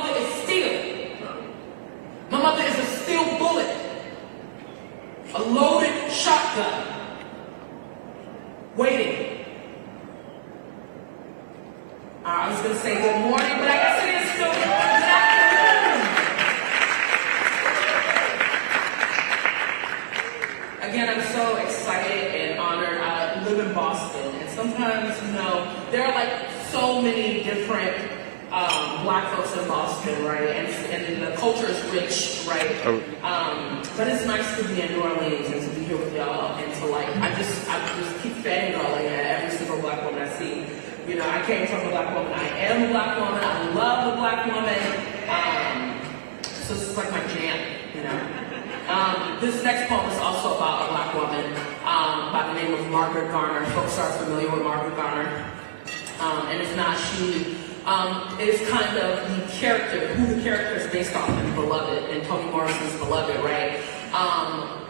mother is steel. My mother is a steel bullet, a loaded shotgun, waiting. I was going to say good morning, but I guess it is still good afternoon. Again, I'm so excited and honored. I live in Boston, and sometimes, there are like so many different Black folks in Boston, right? And the culture is rich, right? But it's nice to be in New Orleans and to be here with y'all, and to I just keep fangirling at every single Black woman I see. I came from a Black woman. I am a Black woman. I love a Black woman. So this is like my jam, This next poem is also about a Black woman by the name of Margaret Garner. Folks are familiar with Margaret Garner. And if not, she is kind of the character, who the character is based off in Beloved, and Toni Morrison's Beloved, right?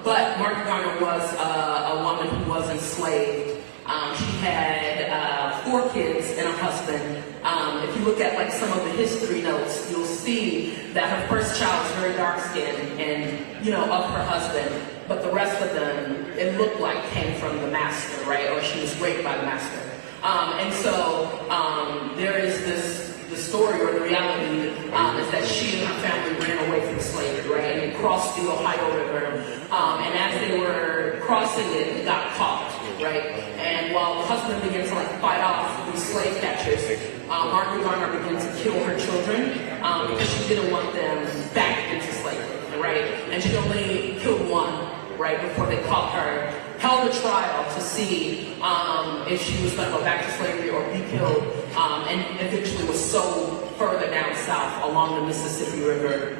But Margaret Garner was a woman who was enslaved. She had 4 kids and a husband. If you look at some of the history notes, you'll see that her first child was very dark-skinned and, of her husband. But the rest of them, it looked like came from the master, right? Or she was raped by the master. And so there is the story or the reality is that she and her family ran away from slavery, right? And they crossed the Ohio River. And as they were crossing it, they got caught, right? And while the husband began to fight off these slave catchers, Margaret Garner began to kill her children because she didn't want them back into slavery, right? And she only killed one, right, before they caught her. Held a trial to see if she was going to go back to slavery or be killed, and eventually was sold further down south along the Mississippi River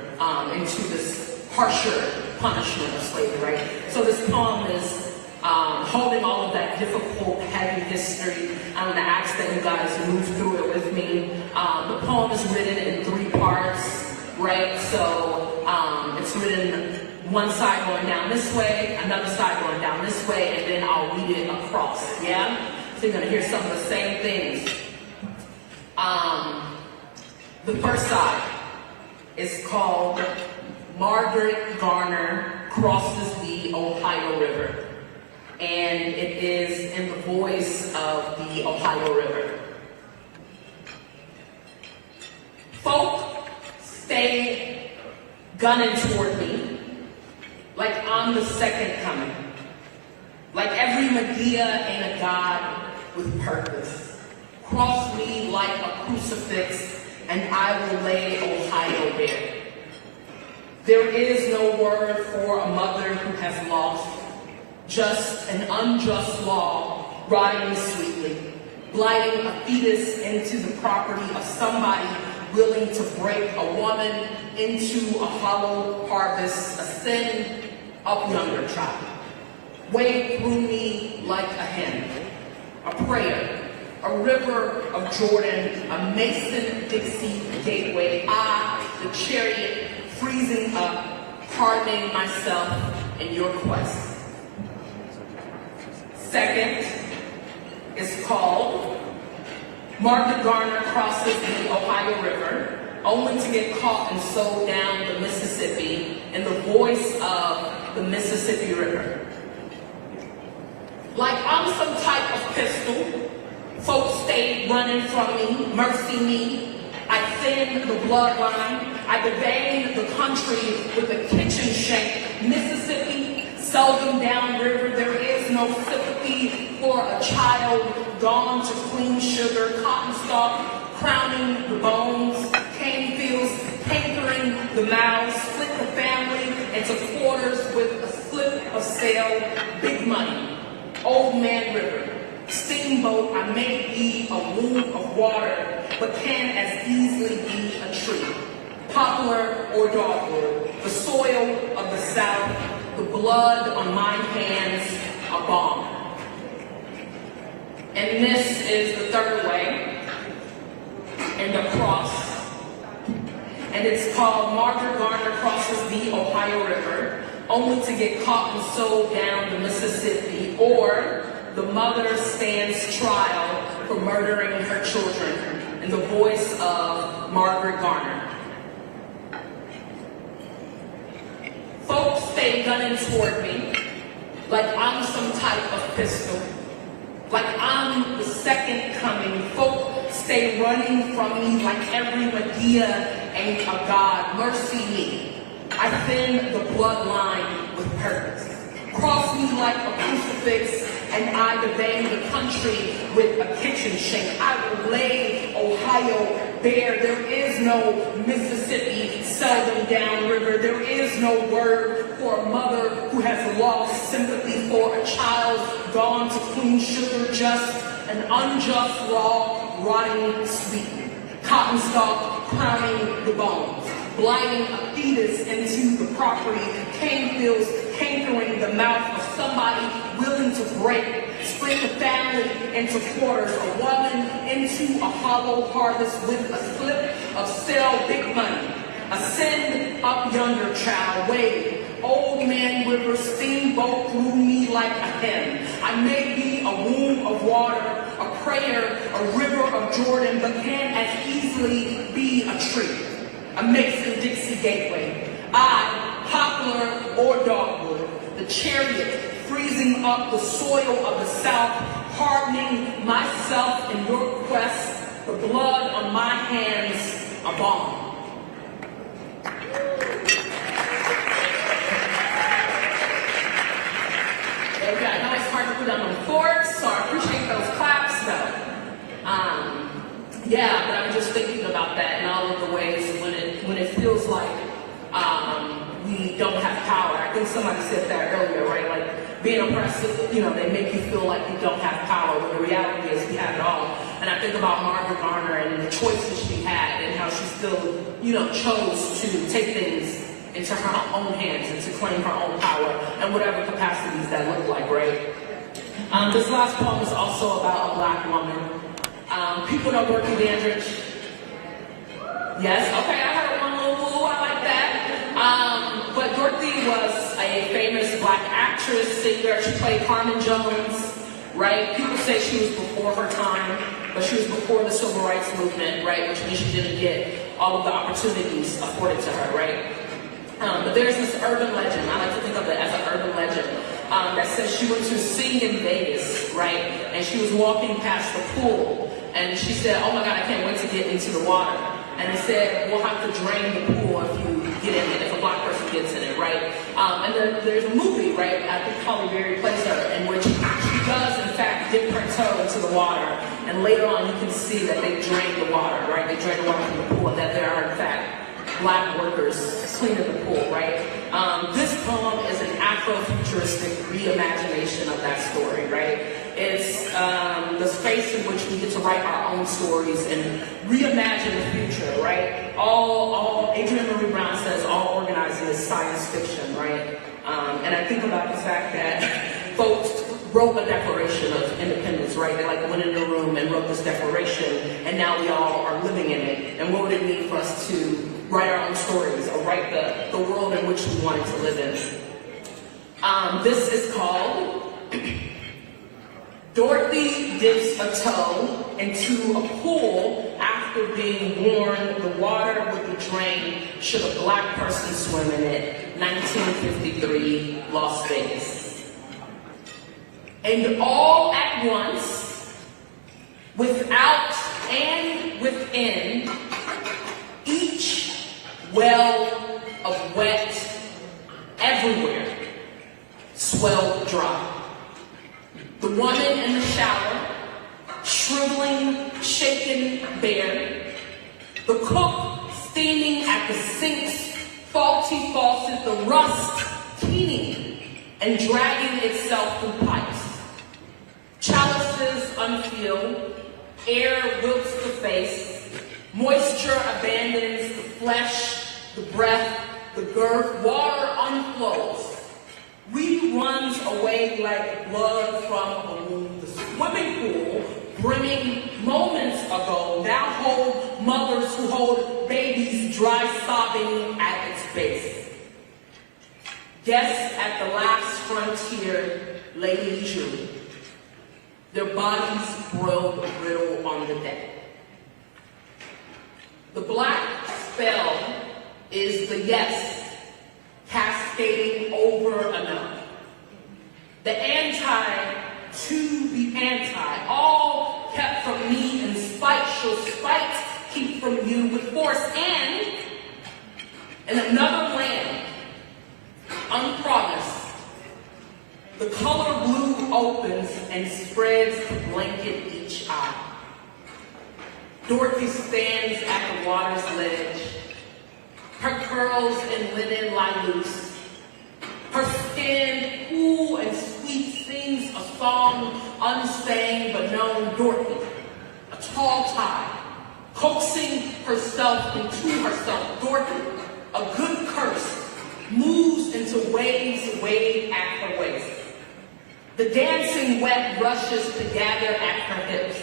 into this harsher punishment of slavery, right? So this poem is holding all of that difficult, heavy history. I'm going to ask that you guys move through it with me. The poem is written in 3 parts, right? So it's written one side going down this way, another side going down this way, and then I'll read it across, yeah? So you're going to hear some of the same things. The first side is called Margaret Garner Crosses the Ohio River. And it is in the voice of the Ohio River. Folk stayed gunning toward me like I'm the second coming. Like every Medea ain't a god with purpose. Cross me like a crucifix and I will lay Ohio bare. There is no word for a mother who has lost. Just an unjust law rotting sweetly, gliding a fetus into the property of somebody willing to break a woman into a hollow harvest, a sin up yonder child. Wade through me like a hen, a prayer, a river of Jordan, a Mason-Dixie gateway, I, the chariot, freezing up, pardoning myself in your quest. Second is called Margaret Garner Crosses the Ohio River, only to get caught and sold down the Mississippi in the voice of the Mississippi River. Like I'm some type of pistol, folks stayed running from me, mercy me. I thinned the bloodline. I deveined the country with a kitchen shank. Mississippi, seldom downriver, there is no sympathy for a child gone to clean sugar, cotton stalk, crowning the bones, cane fields, pampering the mouths, split the family into quarters with a slip of sail, big money, old man river, steamboat, I may be a womb of water, but can as easily be a tree, poplar or dogwood, the soil of the South, the blood on my hands, a bomb. And this is the third way, and the cross. And it's called Margaret Garner Crosses the Ohio River, only to get caught and sold down the Mississippi, or the mother stands trial for murdering her children, in the voice of Margaret Garner. stay gunning toward me like I'm some type of pistol, like I'm the second coming. Folk stay running from me like every Medea ain't a god. Mercy me. I thin the bloodline with purpose. Cross me like a crucifix, and I devane the country with a kitchen sink. I will lay Ohio bare. There is no Mississippi, seldom downriver. There is no word for a mother who has lost sympathy for a child gone to clean sugar, just an unjust raw, rotting sweet. Cotton stalk crowning the bones, blighting a fetus into the property, cane fields cankering the mouth of somebody willing to break, split the family into quarters, a woman into a hollow harvest with a slip of sell big money. Ascend up yonder, child, wade. Old man river steamboat through me like a hen. I may be a womb of water, a prayer, a river of Jordan, but can as easily be a tree, a Mason-Dixie gateway. I, poplar or dogwood, the chariot freezing up the soil of the South, hardening myself in your quest, the blood on my hands, a bomb. Okay, I know it's hard to put down on forks, so I appreciate those claps though. Yeah, but I'm just thinking about that in all of the ways when it feels like we don't have power. I think somebody said that earlier, right? Like being oppressed, you know, they make you feel like you don't have power, but the reality is we have it all. And I think about Margaret Garner and the choices she had and how she still, you know, chose to take things into her own hands and to claim her own power and whatever capacities that look like, right? This last poem is also about a Black woman. People know Dorothy Dandridge. Yes, okay, I heard one little woo, I like that. But Dorothy was a famous Black actress, singer. She played Carmen Jones, right? People say she was before her time, but she was before the Civil Rights Movement, right? Which means she didn't get all of the opportunities afforded to her, right? But there's this urban legend, I like to think of it as an urban legend, that says she went to sing in Vegas, right? And she was walking past the pool, and she said, oh my God, I can't wait to get into the water. And they said, we'll have to drain the pool if you get in it, if a Black person gets in it, right? And there's a movie, right, I think Holly Berry plays her, in which she does, in fact, dip her toe into the water. And later on, you can see that they drain the water, right? They drain the water from the pool, and that there are, in fact, Black workers cleaning the pool, right? This poem is an Afrofuturistic reimagination of that story, right? It's the space in which we get to write our own stories and reimagine the future, right? All Adrienne Marie Brown says all organizing is science fiction, right? And I think about the fact that folks wrote a Declaration of Independence, right? They like went in the room and wrote this declaration, and now we all are living in it. And what would it mean for us to write our own stories or write the world in which we wanted to live in? This is called Dorothy Dips a Toe into a Pool After Being Warned the Water Would Be Drained Should a Black Person Swim in It, 1953, Las Vegas. And all at once, without and within, each well of wet everywhere swelled dry. The woman in the shower, shriveling, shaken bare. The cook steaming at the sink's faulty faucet, the rust teeming and dragging itself through pipes. Chalices unfilled, air wilts the face, moisture abandons the flesh, the breath, the girth, water unflows. Reruns away like blood from a wound. The swimming pool, brimming moments ago, now hold mothers who hold babies dry sobbing at its base. Guests at the last frontier lay leisurely, their bodies broiled brittle on the deck. The black spell is the yes, cascading over over enough. The anti to the anti, all kept from me in spite, shall spite keep from you with force. And in another land, unpromised, the color blue opens and spreads to blanket each eye. Dorothy stands at the water's ledge. Her curls and linen lie loose. Her skin, cool and sweet, sings a song unsang but known. Dorothy, a tall tide, coaxing herself into herself. Dorothy, a good curse, moves into waves wave at her waist. The dancing wet rushes to gather at her hips.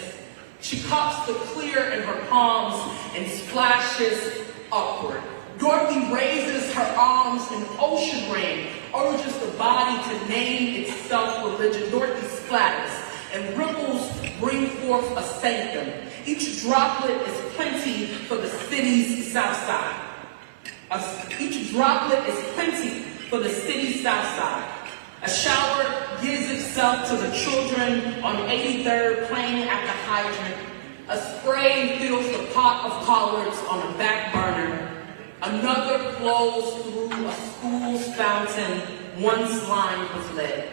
She cups the clear in her palms and splashes upward. Dorothy raises her arms in ocean rain, urges the body to name itself religion. Dorothy splatters, and ripples bring forth a sanctum. Each droplet is plenty for the city's south side. Each droplet is plenty for the city's south side. A shower gives itself to the children on 83rd playing at the hydrant. A spray fills the pot of collards on a back burner. Another flows through a school's fountain, once lined with lead.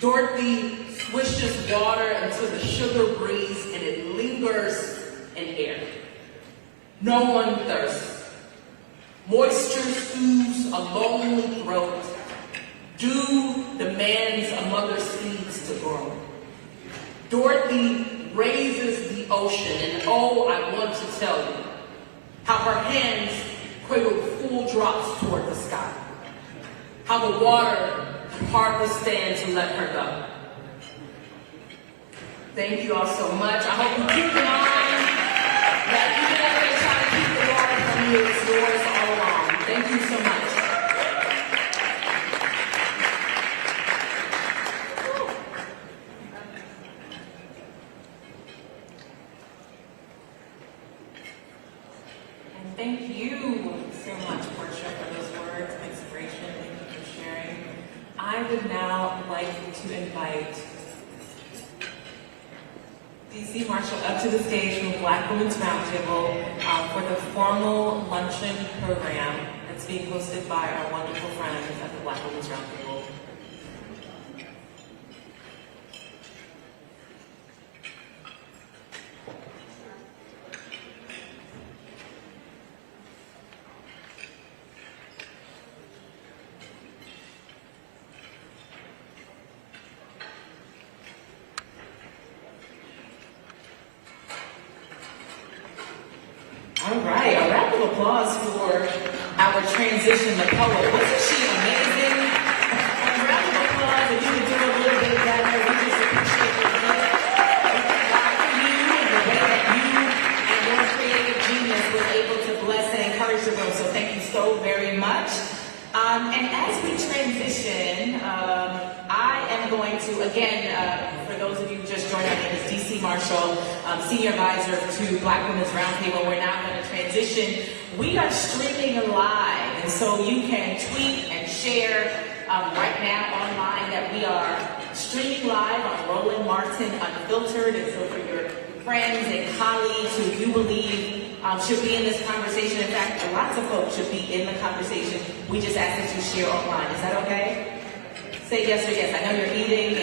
Dorothy swishes water into the sugar breeze and it lingers in air. No one thirsts. Moisture soothes a lonely throat. Dew demands a mother's seeds to grow. Dorothy raises the ocean, and oh, I want to tell you how her hands quiver full drops toward the sky. How the water can hardly stand to let her go. Thank you all so much. I hope you keep in mind that even as they try to keep the water from you, it's yours all along. Thank you so much. Thank you so much, Portia, for those words of inspiration. Thank you for sharing. I would now like to invite DC Marshall up to the stage from Black Women's Roundtable for the formal luncheon program that's being hosted by our wonderful friends at the Black Women's Roundtable. All right, a round of applause for our transition to poet. Wasn't she amazing? A round of applause if you could do it a little bit better. We just appreciate your work. God for you and the way that you and your creative genius were able to bless and encourage the room. So thank you so very much. And as we transition, I am going to, again, for those of you who just joined, my name is DC Marshall, Senior Advisor to Black Women's Roundtable. We're now going to transition. We are streaming live, and so you can tweet and share right now online that we are streaming live on Roland Martin Unfiltered. And so for your friends and colleagues who you believe should be in this conversation, in fact, lots of folks should be in the conversation, we just ask that you share online. Is that okay? Say yes or yes. I know you're eating,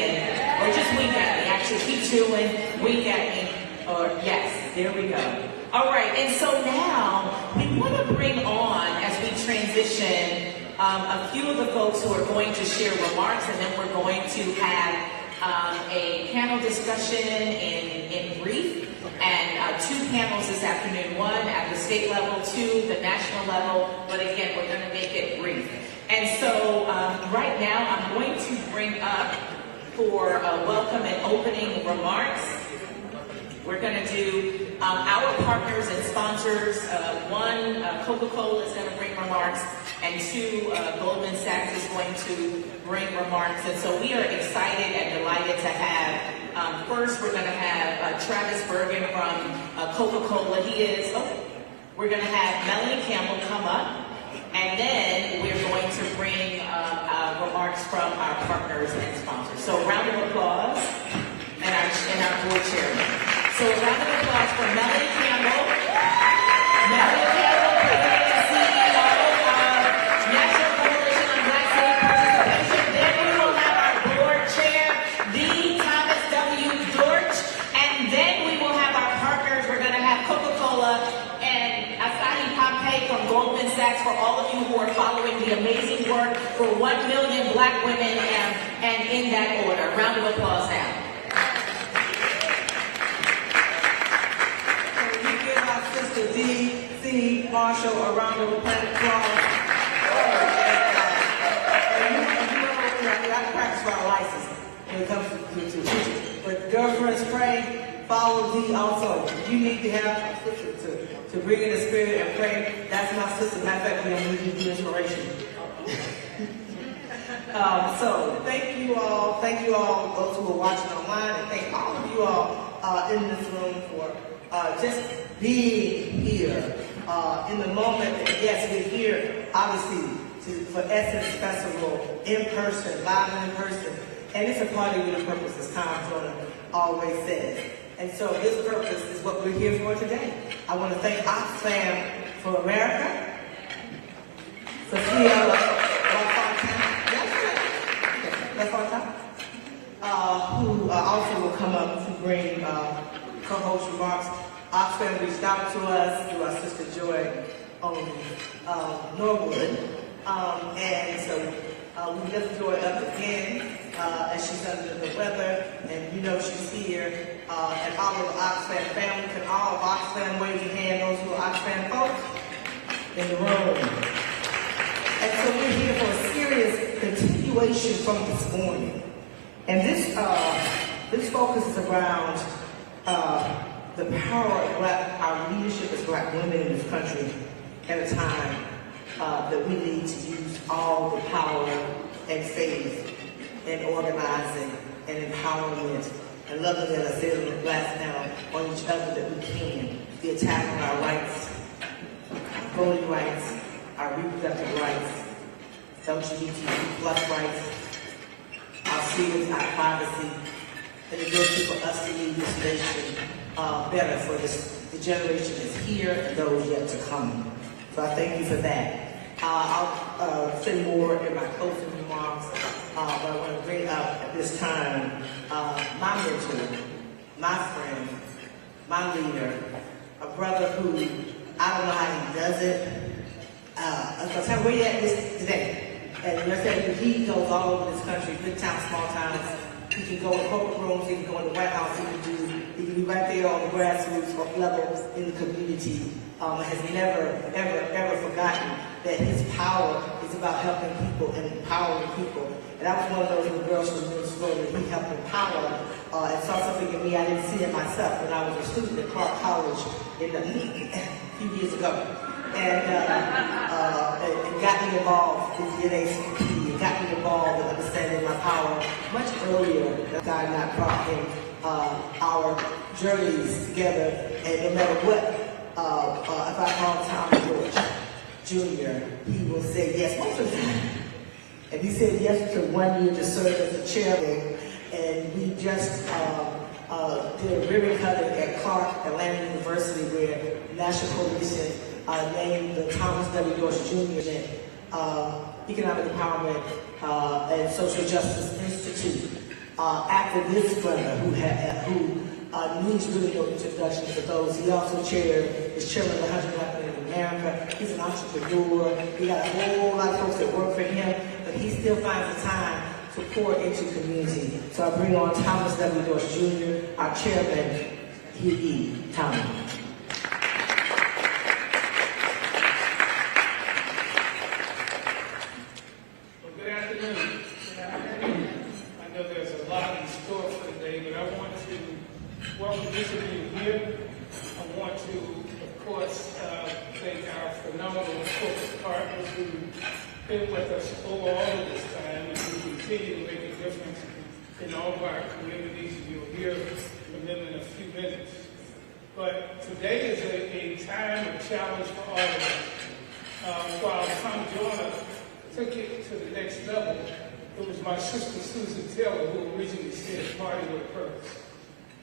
or just wink at me. Actually, keep chewing, wink at me, or yes. There we go. All right, and so now we want to bring on, as we transition, a few of the folks who are going to share remarks, and then we're going to have a panel discussion in brief, and two panels this afternoon, one at the state level, two the national level, but again, we're going to make it brief. And so right now, I'm going to bring up for welcome and opening remarks. We're going to do our partners and sponsors. One, Coca-Cola is going to bring remarks, and two, Goldman Sachs is going to bring remarks. And so we are excited and delighted to have, first we're going to have Travis Bergen from Coca-Cola. We're going to have Melanie Campbell come up, And then we're going to bring remarks from our partners and sponsors. So round of applause and our board chairman. So a round of applause for Melanie Campbell. Melanie Campbell, President and CEO of National Coalition on Black Civic Participation. Then we will have our board chair, the Thomas W. Dortch. And then we will have our partners. We're going to have Coca-Cola and Asahi Pompey from Goldman Sachs for all of you who are following the amazing work for 1 million Black women and in that order. Round of applause now. D.C. Marshall, a round of applause. I practice my license when it comes to teaching. But girlfriends pray, follow D also. You need to have a sister to bring in the spirit and pray. That's my sister. Matter of fact, we're going to need you inspiration. So thank you all, those who are watching online, and thank all of you all in this room for just being here in the moment. Yes, we're here, obviously, for Essence Festival in person, live and in person. And it's a party with a purpose, as Tom Jordan always says. And so this purpose is what we're here for today. I want to thank Oxfam for America, Sophia who also will come up to bring co-host remarks. Oxfam reached out to us through our sister Joy on Norwood. And so we lift Joy up again as she's under the weather. And you know she's here. And all of the Oxfam family, can all of Oxfam wave your hand, those who are Oxfam folks in the room. And so we're here for a serious continuation from this morning. And this focus is around the power of our leadership as Black women in this country at a time that we need to use all the power and faith and organizing and empowerment and loving, as I said in the last panel, on each other that we can. The attack on our rights, our voting rights, our reproductive rights, LGBTQ plus rights, our freedoms, our privacy, and the ability for us to lead this nation better for the generation that's here and those yet to come. So I thank you for that. I'll say more in my closing remarks, but I want to bring up at this time my mentor, my friend, my leader, a brother who, I don't know how he does it. I was going to tell you where he at this today. And let's say he goes all over this country, big towns, small towns. He can go in corporate rooms, he can go in the White House, he can be right there on the grassroots level in the community. Has never, ever forgotten that his power is about helping people and empowering people. And I was one of those little girls from the school that he helped empower and saw something in me I didn't see in myself when I was a student at Clark College a few years ago. And it got me involved with the NAACP. It got me involved with understanding my power much earlier than God and I brought in our journeys together. And no matter what, if I call Tom George Jr., he will say yes most of the time. And he said yes to 1 year to serve as a chairman. And we just did a ribbon cutting at Clark Atlanta University where National Coalition named the Thomas W. Dortch Jr. Economic Empowerment and Social Justice Institute after this brother who needs really no introduction for those. He also is chairman of the 100 Black Women in America. He's an entrepreneur. He got a whole lot of folks that work for him, but he still finds the time to pour into community. So I bring on Thomas W. Dortch Jr., our chairman, Hewitt. Thomas. Good afternoon. I know there's a lot in store for today, but I want to welcome each of you here. I want to, of course, thank our phenomenal corporate partners who've been with us over all of this time and who continue to make a difference in all of our communities. You'll hear from them in a few minutes. But today is a time of challenge for all of us. while Tom Joyner took it to the next level, it was my sister Susan Taylor who originally said party with purpose.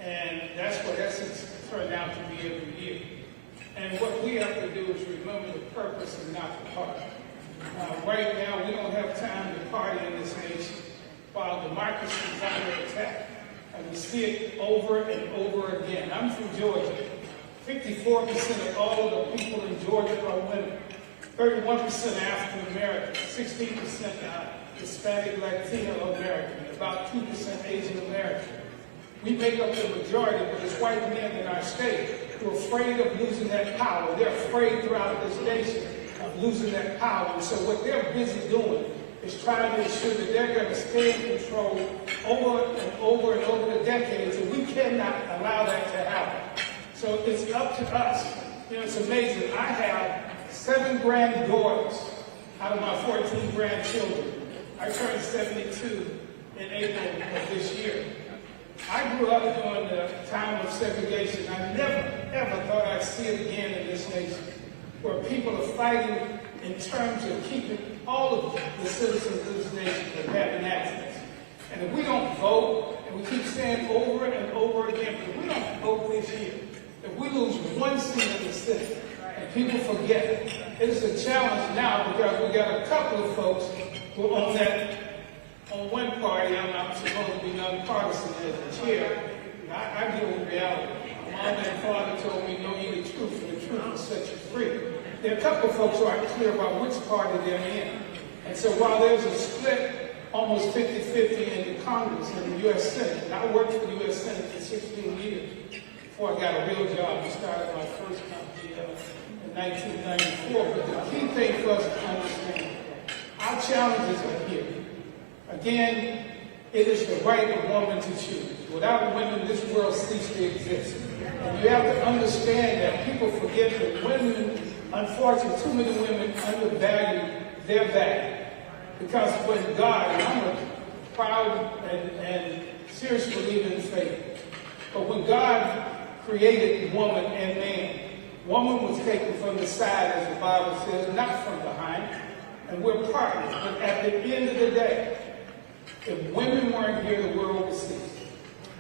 And that's what Essence turned out to be every year. And what we have to do is remember the purpose and not the party. Right now, we don't have time to party in this nation while democracy is under attack. And we see it over and over again. I'm from Georgia. 54% of all of the people in Georgia are women. 31% African American, 16% Hispanic Latino American, about 2% Asian American. We make up the majority, but it's white men in our state who are afraid of losing that power. They're afraid throughout this nation of losing that power. And so what they're busy doing is trying to ensure that they're going to stay in control over and over and over the decades, and we cannot allow that to happen. So it's up to us. You know, it's amazing. I have 7 granddaughters out of my 14 grandchildren. I turned 72 in April of this year. I grew up during the time of segregation. I never, ever thought I'd see it again in this nation, where people are fighting in terms of keeping all of the citizens of this nation from having access. And if we don't vote, and we keep saying over and over again, if we don't vote this year, if we lose one seat in the Senate, and people forget it, it's a challenge now because we got a couple of folks who are on one party. I'm supposed to be nonpartisan as a chair. I deal with reality. My mom and father told me, know ye the truth, and the truth will set you free. There are a couple of folks who aren't clear about which party they're in. And so while there's a split, almost 50-50 in the Congress and the U.S. Senate, and I worked for the U.S. Senate for 16 years before I got a real job. I started my first company in 1994. But the key thing for us to understand, our challenges are here. Again, it is the right of woman to choose. Without women, this world ceases to exist. And you have to understand that people forget that women, unfortunately, too many women undervalue their value. Because when God, and I'm a proud and serious believer in faith, but when God created woman and man, woman was taken from the side, as the Bible says, not from behind, and we're partners. But at the end of the day, if women weren't here, the world would cease.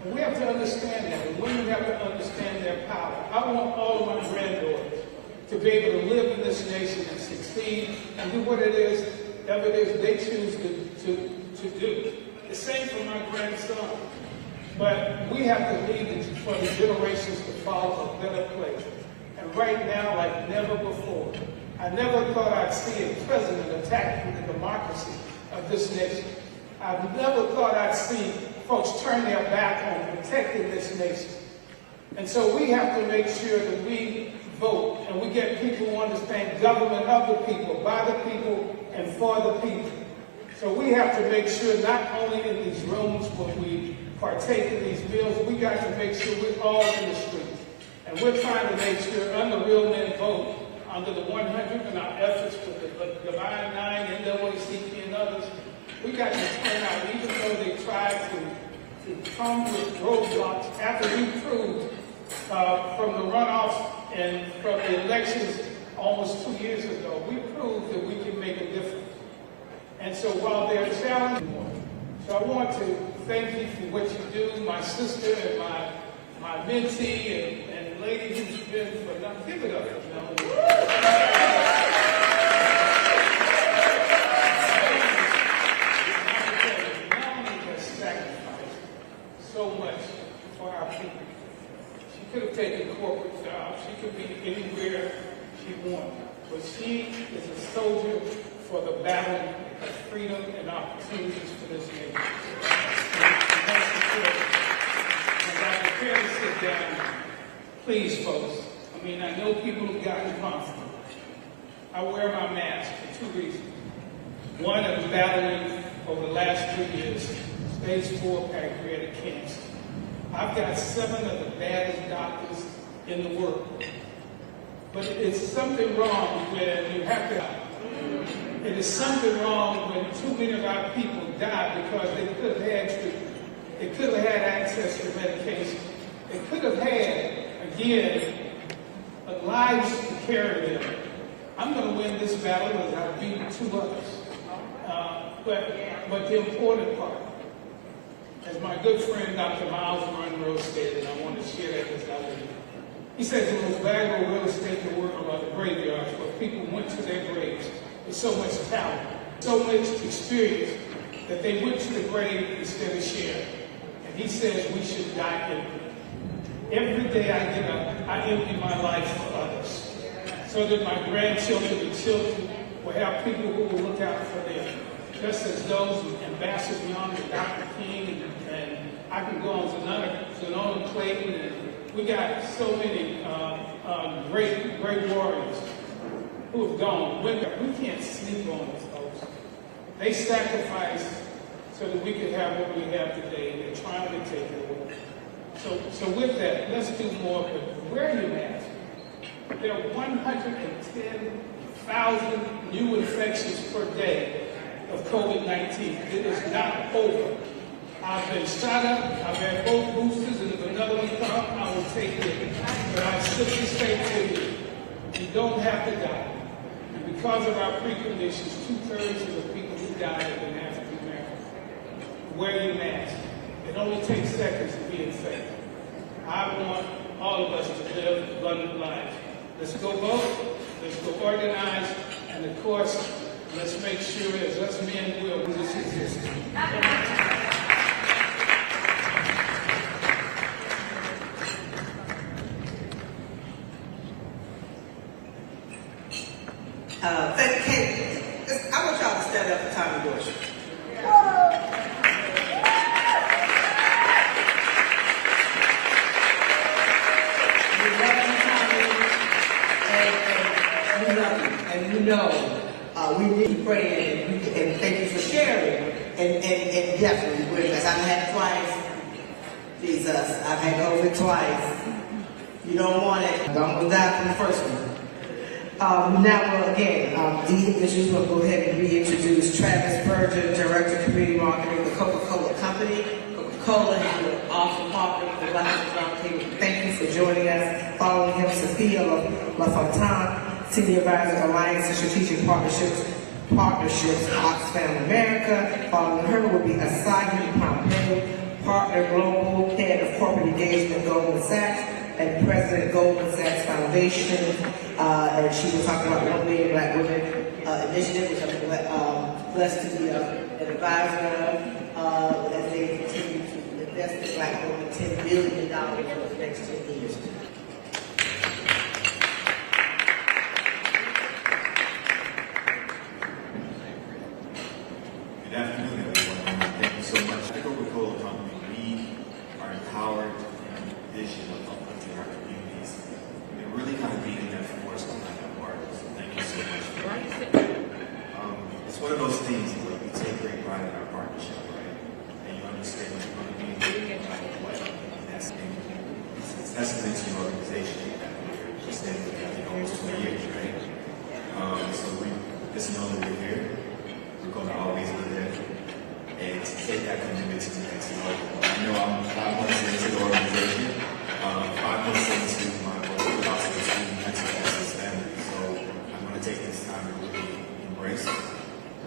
And we have to understand that. And women have to understand their power. I want all of my granddaughters to be able to live in this nation and succeed and do what it is, whatever it is they choose to do. The same for my grandson. But we have to leave it for the generations to follow a better place. And right now, like never before, I never thought I'd see a president attacking the democracy of this nation. I've never thought I'd see folks turn their back on protecting this nation. And so we have to make sure that we vote and we get people who understand government of the people, by the people, and for the people. So we have to make sure not only in these rooms when we partake in these bills, we got to make sure we're all in the streets. And we're trying to make sure under Real Men Vote, under the 100 and our efforts with the Divine Nine, NAACP, and others, we got to turn out, even though they tried to come with roadblocks after we proved from the runoffs and from the elections almost 2 years ago, we proved that we can make a difference. And so while they're challenging, so I want to thank you for what you do, my sister and my mentee and lady who's been for nothing. Give it up, Melanie. So much for our people. She could have taken corporate jobs. She could be anywhere she wanted. But she is a soldier for the battle of freedom and opportunities for this nation. And I prepare to sit down, please, folks. I mean, I know people have gotten comfortable. I wear my mask for 2 reasons. One, I've been battling over the last 3 years stage 4 pancreatic cancer. I've got 7 of the baddest doctors in the world. But it's something wrong when you have to. It is something wrong when too many of our people die because they could have had treatment. They could have had access to medication. They could have had, again, lives to carry them. I'm going to win this battle as I beat 2 others. But the important part, as my good friend Dr. Miles Monroe said, and I want to share that with you. He says the most valuable real estate in the world are the graveyards where people went to their graves with so much talent, so much experience, that they went to the grave instead of sharing. And he says we should die empty. Every day I get up, I empty my life for others, so that my grandchildren and children will have people who will look out for them. Just as those Ambassador Young and Dr. King, and I can go on Zanona Clayton, and we got so many great warriors who have gone. We can't sleep on these folks. They sacrificed so that we could have what we have today. They're trying to take it away. So with that, let's do more, but wear your mask. There are 110,000 new infections per day of COVID-19. It is not over. I've been shot up, I've had both boosters, and if another one comes, I will take it. But I simply say to you, you don't have to die. And because of our preconditions, 2/3 of the people who died have been African American. Wear your mask. It only takes seconds to be infected. I want all of us to live abundant lives. Let's go vote, let's go organize, and of course, let's make sure as us men will this exists. I want y'all to stand up for Tommy Bush. And you know, we need to pray and thank you for sharing. And definitely, because I've had twice. Jesus, I've had COVID twice. You don't want it. Don't die from the first one. Now, again, these individuals will go ahead and reintroduce Travis Berger, Director of Community Marketing of the Coca-Cola Company. Coca-Cola is an awesome partner for the Black Women's Roundtable. Thank you for joining us. Following him, Sophia LaFontaine, Senior Advisor of Alliance and Strategic Partnerships, Oxfam America. Following her will be Asagi Pompeo, Partner Global, Head of Corporate Engagement, Goldman Sachs, and President Goldman Sachs Foundation. And she will talk about the 1 Million Black Women Initiative, which I'm blessed to be an advisor of, as they continue to invest in Black women $10 billion over the next 10 years. Good afternoon, everyone. Thank you so much. The Coca-Cola Company, we are empowered in the vision of uplifting our communities. And really kind of being that force behind that part. So thank you so much for that. It's one of those things where we take great pride in our partnership, right? And you understand what you're going to be doing, what, and that's testament to your organization that we're standing together almost 20 years, right? So we just know that we're here. We're going to always be there. And to take that commitment to the next level. I know I'm 5 months into the organization, 5 months into my role, but also into mental health family. So I'm going to take this time to really embrace,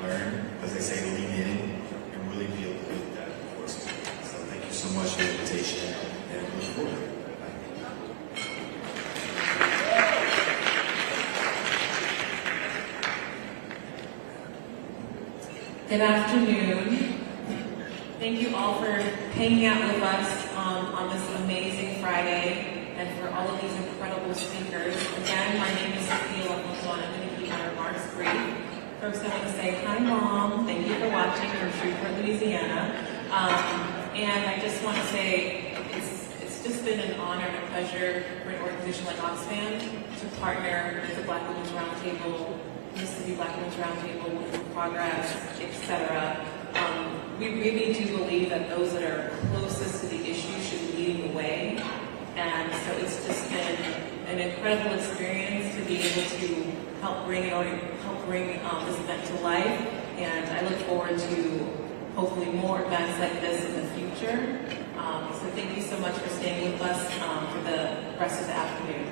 learn, as they say, lean in, and really be able to build that force. So thank you so much for the invitation, and I look forward. Good afternoon. Thank you all for hanging out with us on this amazing Friday and for all of these incredible speakers. Again, my name is Sophia LaFontaine. I'm going to keep my remarks brief. First, I want to say hi, Mom. Thank you for watching from Shreveport, Louisiana. And I just want to say it's just been an honor and a pleasure for an organization like Oxfam to partner with the Black Women's Roundtable, Mississippi Black Women's Roundtable, Women for Progress, etc. We really do believe that those that are closest to the issue should be leading the way. And so it's just been an incredible experience to be able to help bring this event to life. And I look forward to hopefully more events like this in the future. So thank you so much for staying with us for the rest of the afternoon.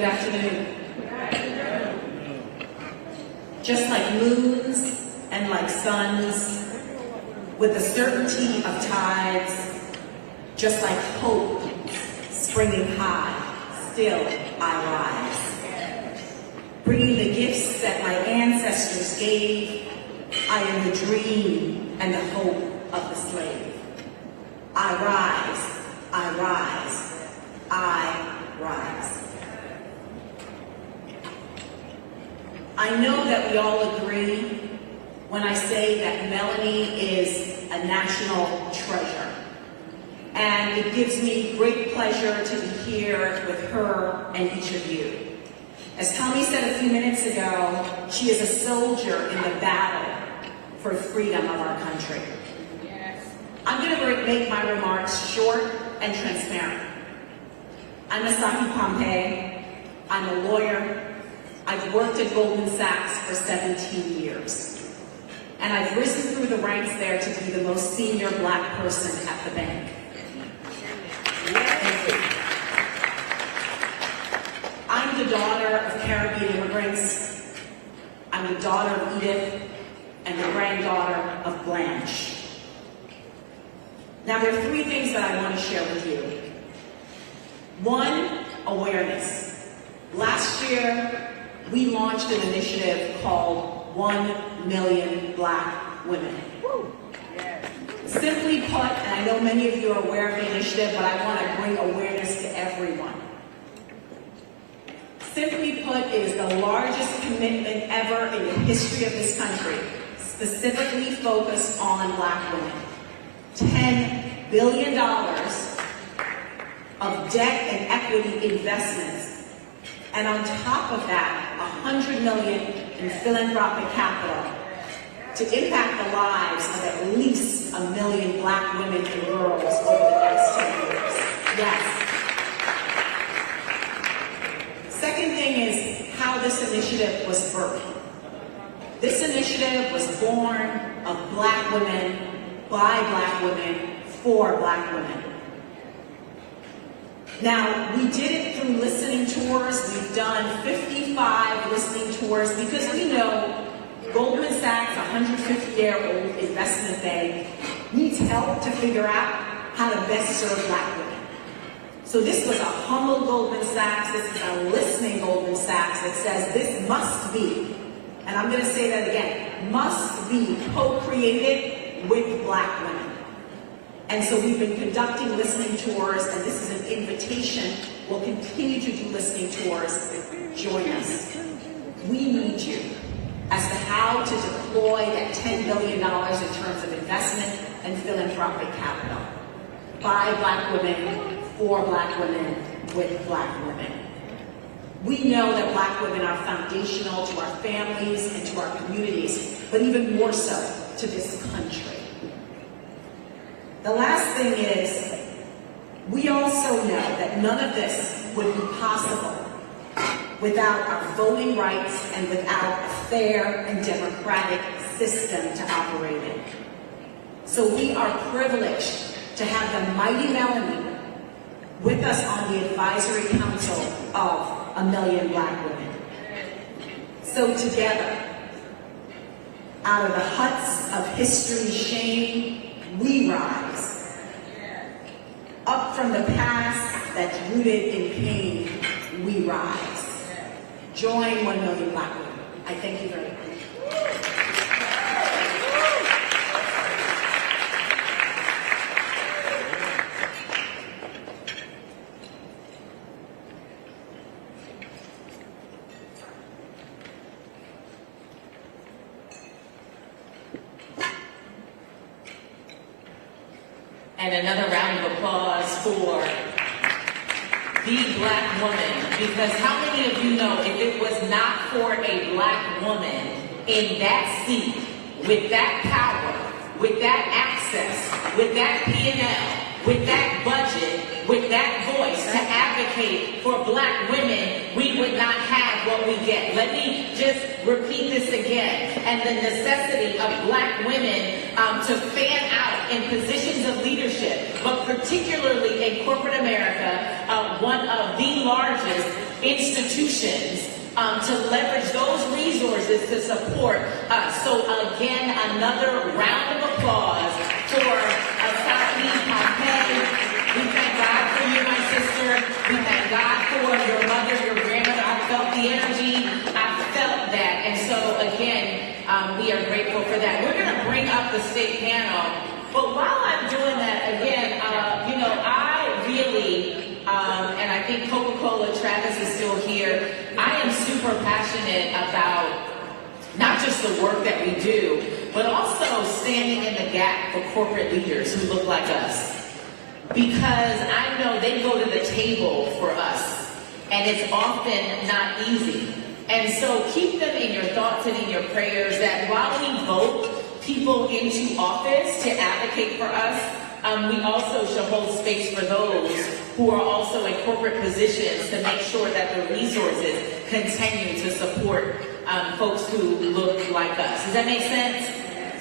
Good afternoon. Just like moons and like suns, with the certainty of tides, just like hope springing high, still I rise. Bringing the gifts that my ancestors gave, I am the dream and the hope of the slave. I rise, I rise, I rise. I know that we all agree when I say that Melanie is a national treasure. And it gives me great pleasure to be here with her and each of you. As Tommy said a few minutes ago, she is a soldier in the battle for freedom of our country. I'm going to make my remarks short and transparent. I'm a Saki Pompey. I'm a lawyer. I've worked at Goldman Sachs for 17 years. And I've risen through the ranks there to be the most senior Black person at the bank. I'm the daughter of Caribbean immigrants. I'm the daughter of Edith and the granddaughter of Blanche. Now, there are three things that I want to share with you. One, awareness. Last year, we launched an initiative called 1 Million Black Women. Simply put, and I know many of you are aware of the initiative, but I want to bring awareness to everyone. Simply put, it is the largest commitment ever in the history of this country, specifically focused on Black women. $10 billion of debt and equity investments, and on top of that, $100 million in philanthropic capital to impact the lives of at least 1 million Black women and girls over the next 10 years. Yes. Second thing is how this initiative was birthed. This initiative was born of Black women, by Black women, for Black women. Now, we did it through listening tours. We've done 55 listening tours because we know Goldman Sachs, a 150-year-old investment bank, needs help to figure out how to best serve Black women. So this was a humble Goldman Sachs. This is a listening Goldman Sachs that says this must be, and I'm going to say that again, must be co-created with Black women. And so we've been conducting listening tours, and this is an invitation. We'll continue to do listening tours. Join us. We need you as to how to deploy that $10 billion in terms of investment and philanthropic capital by Black women, for Black women, with Black women. We know that Black women are foundational to our families and to our communities, but even more so to this country. The last thing is, we also know that none of this would be possible without our voting rights and without a fair and democratic system to operate in. So we are privileged to have the mighty Melanie with us on the advisory council of 1 Million Black Women. So together, out of the huts of history's shame, we rise. Up from the past that's rooted in pain, we rise. Join 1 Million Black Women. I thank you very much. And another round of applause for the Black woman, because how many of you know if it was not for a Black woman in that seat, with that power, with that access, with that P&L, with that budget, with that voice to advocate for Black women, we would not have what we get. Let me just repeat this again. And the necessity of Black women to fan out in positions of leadership, but particularly in corporate America, one of the largest institutions to leverage those resources to support us. So again, another round of applause for Asaki Pompeii. We thank God for you, my sister. We thank God for your mother, your grandmother. I felt the energy. I felt that. And so again, we are grateful for that. We're going to bring up the state panel. But while I'm doing that, again, I really, and I think Coca-Cola, Travis is still here, I am super passionate about not just the work that we do, but also standing in the gap for corporate leaders who look like us. Because I know they go to the table for us, and it's often not easy. And so keep them in your thoughts and in your prayers that while we vote people into office to advocate for us, we also should hold space for those who are also in corporate positions to make sure that the resources continue to support folks who look like us. Does that make sense?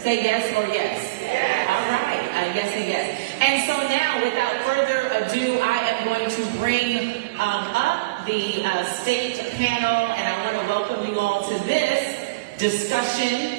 Say yes or yes? Yes. All right, yes and yes. And so now, without further ado, I am going to bring up the state panel, and I want to welcome you all to this discussion.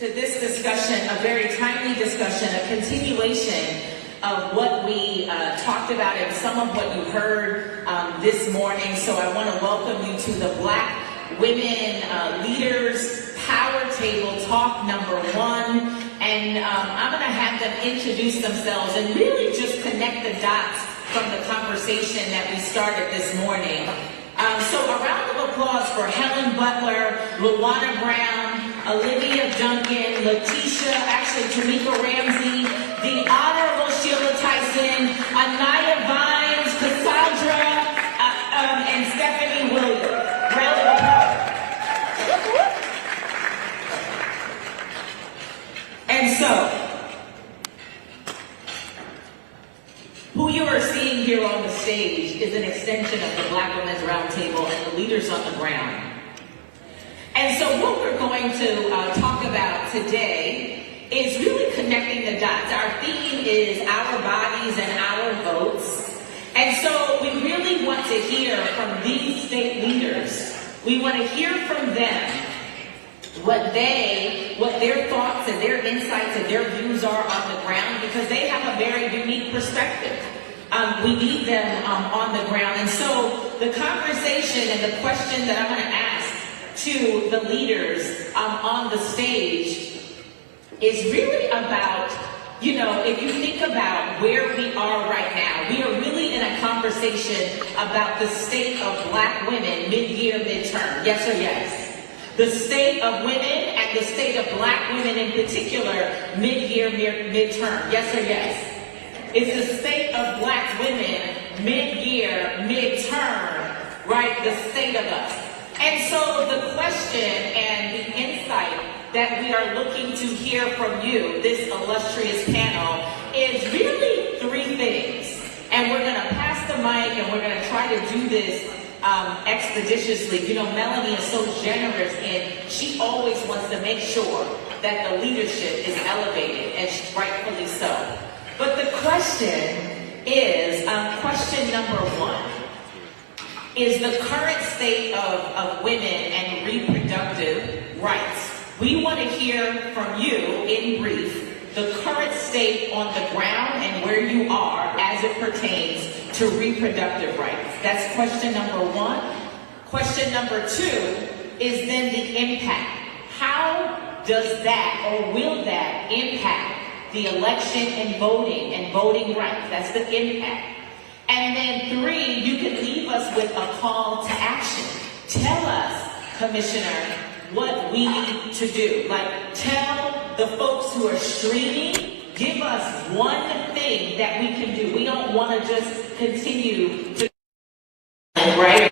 A very timely discussion, a continuation of what we talked about and some of what you heard this morning. So I want to welcome you to the Black Women Leaders Power Table Talk number 1. And I'm going to have them introduce themselves and really just connect the dots from the conversation that we started this morning. So a round of applause for Helen Butler, Luana Brown, Olivia Duncan, Letitia, Tamika Ramsey, the Honorable Sheila Tyson, Anaya Vines, Cassandra, and Stephanie Williams. Round of applause. And so, who you are seeing here on the stage is an extension of the Black Women's Roundtable and the leaders on the ground. And so what we're going to talk about today is really connecting the dots. Our theme is our bodies and our votes. And so we really want to hear from these state leaders. We want to hear from them what their thoughts and their insights and their views are on the ground, because they have a very unique perspective. We need them on the ground. And so the conversation and the question that I'm going to ask to the leaders on the stage is really about, if you think about where we are right now, we are really in a conversation about the state of Black women mid-year, midterm. Yes or yes? The state of women and the state of Black women in particular mid-year, midterm. Yes or yes? It's the state of Black women mid-year, midterm, right? The state of us. And so the question and the insight that we are looking to hear from you, this illustrious panel, is really 3 things. And we're going to pass the mic and we're going to try to do this expeditiously. Melanie is so generous and she always wants to make sure that the leadership is elevated, and rightfully so. But the question is, question number 1. Is the current state of women and reproductive rights. We want to hear from you, in brief, the current state on the ground and where you are as it pertains to reproductive rights. That's question number 1. Question number 2 is then the impact. How does that, or will that, impact the election and voting rights? That's the impact. And then 3, you can leave us with a call to action. Tell us, Commissioner, what we need to do. Tell the folks who are streaming, give us one thing that we can do. We don't want to just continue to, right?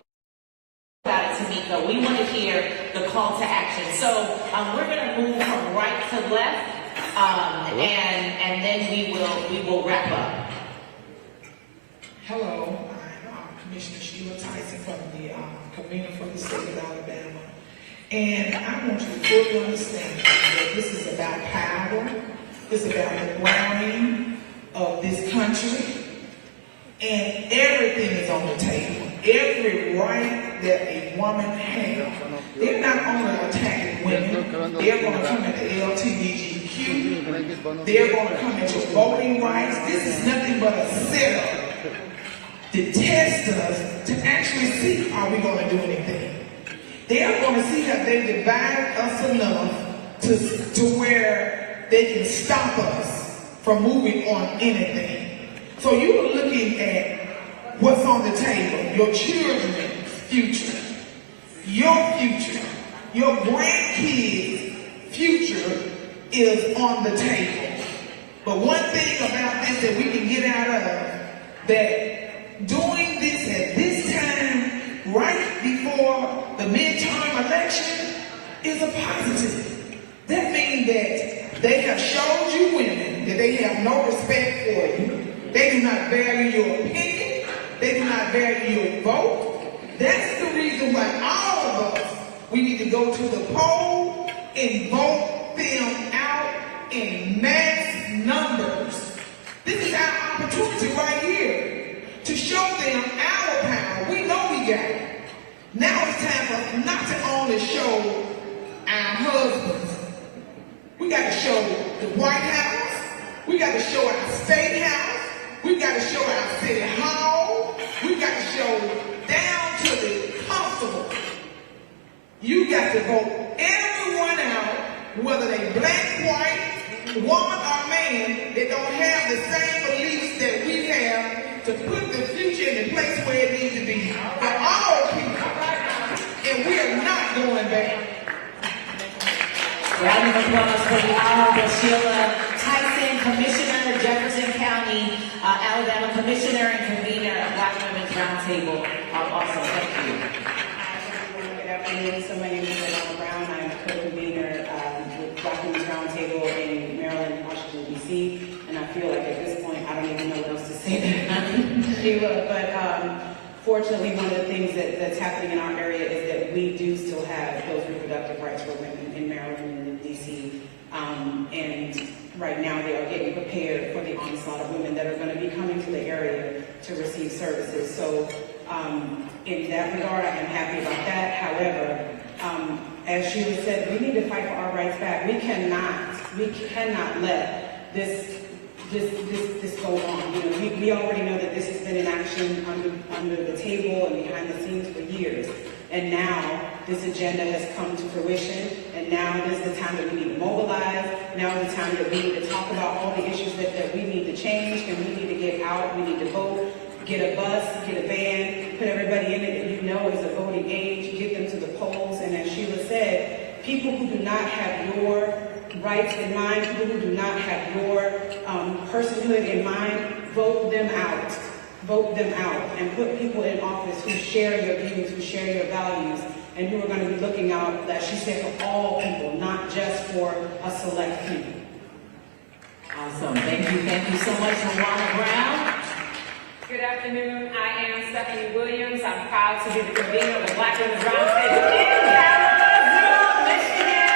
About it, Tamika. We want to hear the call to action. So we're going to move from right to left, and then we will wrap up. Hello, I'm Commissioner Sheila Tyson from the Convener for the State of Alabama. And I want you to fully understand that this is about power, this is about the grounding of this country. And everything is on the table. Every right that a woman has. They're not only attacking women, they're going to come into LGBTQ, they're going to come into voting rights. This is nothing but a setup to test us to actually see, are we going to do anything? They are going to see that they divide us enough to where they can stop us from moving on anything. So you are looking at what's on the table, your children's future, your grandkids' future is on the table. But one thing about this that we can get out of, that doing this at this time, right before the midterm election, is a positive. That means that they have showed you women that they have no respect for you. They do not value your opinion. They do not value your vote. That's the reason why all of us, we need to go to the poll and vote them out in mass numbers. This is our opportunity right here to show them our power. We know we got it. Now it's time for us not to only show our husbands. We got to show the White House. We got to show our State House. We got to show our City Hall. We got to show down to the constable. You got to vote everyone out, whether they black, white, woman, or man, that don't have the same beliefs that we have, to put the future in the place where it needs to be for all people. And we are not going back. Round of applause for the Honorable Sheila Tyson, Commissioner, Jefferson County, Alabama Commissioner and Convener of Black Women's Roundtable. Also, thank you. Good afternoon. So my name is Melanie Brown. I'm co-convener with Black Women's Roundtable in Maryland, Washington, D.C. And I feel like at this point, I don't even know what else to say to Sheila. But fortunately, one of the things that's happening in our area is that we do still have those reproductive rights for women in Maryland and in D.C. And right now, they are getting prepared for the onslaught of women that are going to be coming to the area to receive services. So in that regard, I am happy about that. However, as Sheila said, we need to fight for our rights back. We cannot let this go on. You know, we already know that this has been in action under the table and behind the scenes for years. And now this agenda has come to fruition, and now is the time that we need to mobilize. Now is the time that we need to talk about all the issues that we need to change, and we need to get out, we need to vote, get a bus, get a van, put everybody in it that you know is a voting age, get them to the polls. And as Sheila said, people who do not have your rights in mind, people who do not have your personhood in mind, vote them out. Vote them out and put people in office who share your views, who share your values, and who are going to be looking out, as she said, for all people, not just for a select few. Awesome. Thank you so much, Rwanda Brown. Good afternoon. I am Stephanie Williams. I'm proud to be the convener of the Black Women's Roundtable in Kalamazoo, Michigan.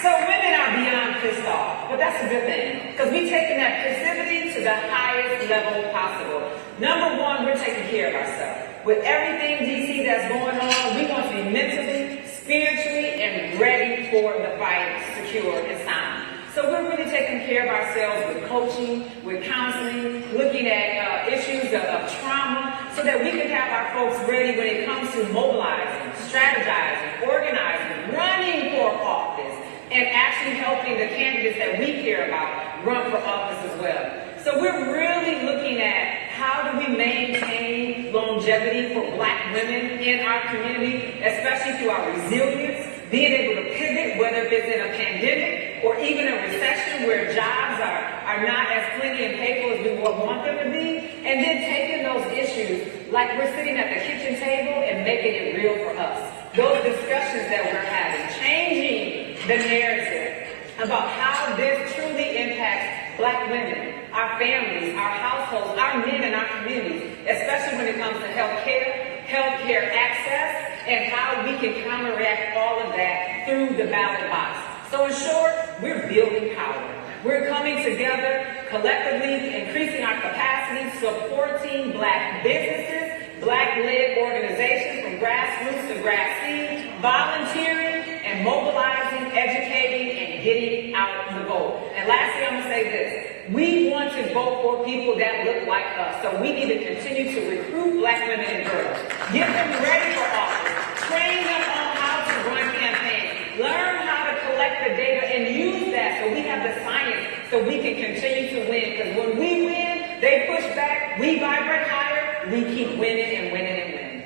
So women are beyond pissed off, but that's a good thing, because we're taking that passivity to the highest level possible. Number one, we're taking care of ourselves. With everything, DC, that's going on, we want to be mentally, spiritually, and ready for the fight, secure and sound. So we're really taking care of ourselves with coaching, with counseling, looking at issues of trauma, so that we can have our folks ready when it comes to mobilizing, strategizing, organizing, running for office, and actually helping the candidates that we care about run for office as well. So we're really looking at how do we maintain longevity for Black women in our community, especially through our resilience, being able to pivot, whether it's in a pandemic or even a recession where jobs are not as plenty and payful as we want them to be, and then taking those issues like we're sitting at the kitchen table and making it real for us. Those discussions that we're having, changing the narrative about how this truly impacts Black women, our families, our households, our men in our communities, especially when it comes to healthcare access, and how we can counteract all of that through the ballot box. So in short, we're building power. We're coming together collectively increasing our capacity, supporting Black businesses, Black-led organizations from grassroots to grass seed, volunteering and mobilizing, educating, and getting out the vote. And lastly, I'm gonna say this. We want to vote for people that look like us. So we need to continue to recruit Black women and girls. Get them ready for office. Train them on how to run campaigns. Learn how to collect the data and use that so we have the science so we can continue to win. Because when we win, they push back, we vibrate higher, we keep winning and winning and winning.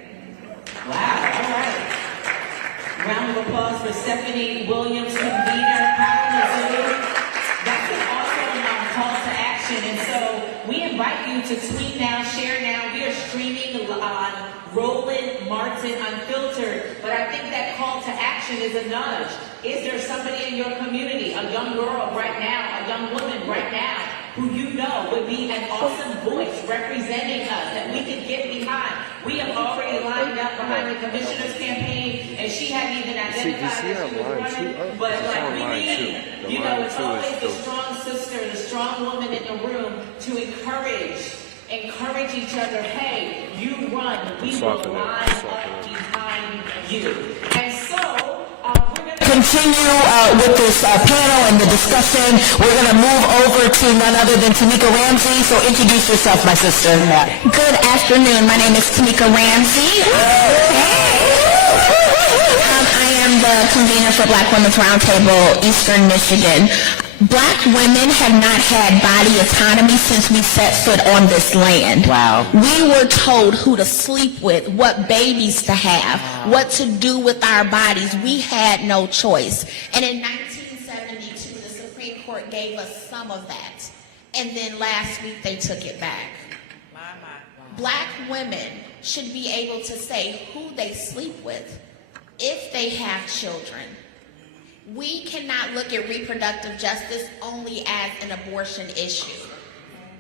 Wow, all right. Round of applause for Stephanie Williams, convener, Kalamazoo. That's an awesome call to action. And so we invite you to tweet now, share now. We are streaming on Roland, Martin, Unfiltered. But I think that call to action is a nudge. Is there somebody in your community, a young girl right now, a young woman right now, who you know would be an awesome voice representing us that we could get behind? We have already lined up behind the commissioner's campaign, and she hadn't even identified that she was running. But like we need, you know, it's always the strong sister, the strong woman in the room to encourage each other. Hey, you run, we will line up behind you. And so, continue with this panel and the discussion. We're going to move over to none other than Tamika Ramsey. So introduce yourself, my sister. Good afternoon. My name is Tamika Ramsey. I am the convener for Black Women's Roundtable, Eastern Michigan. Black women have not had body autonomy since we set foot on this land. Wow. We were told who to sleep with, what babies to have, what to do with our bodies. We had no choice. And in 1972, the Supreme Court gave us some of that. And then last week, they took it back. Black women should be able to say who they sleep with if they have children. We cannot look at reproductive justice only as an abortion issue.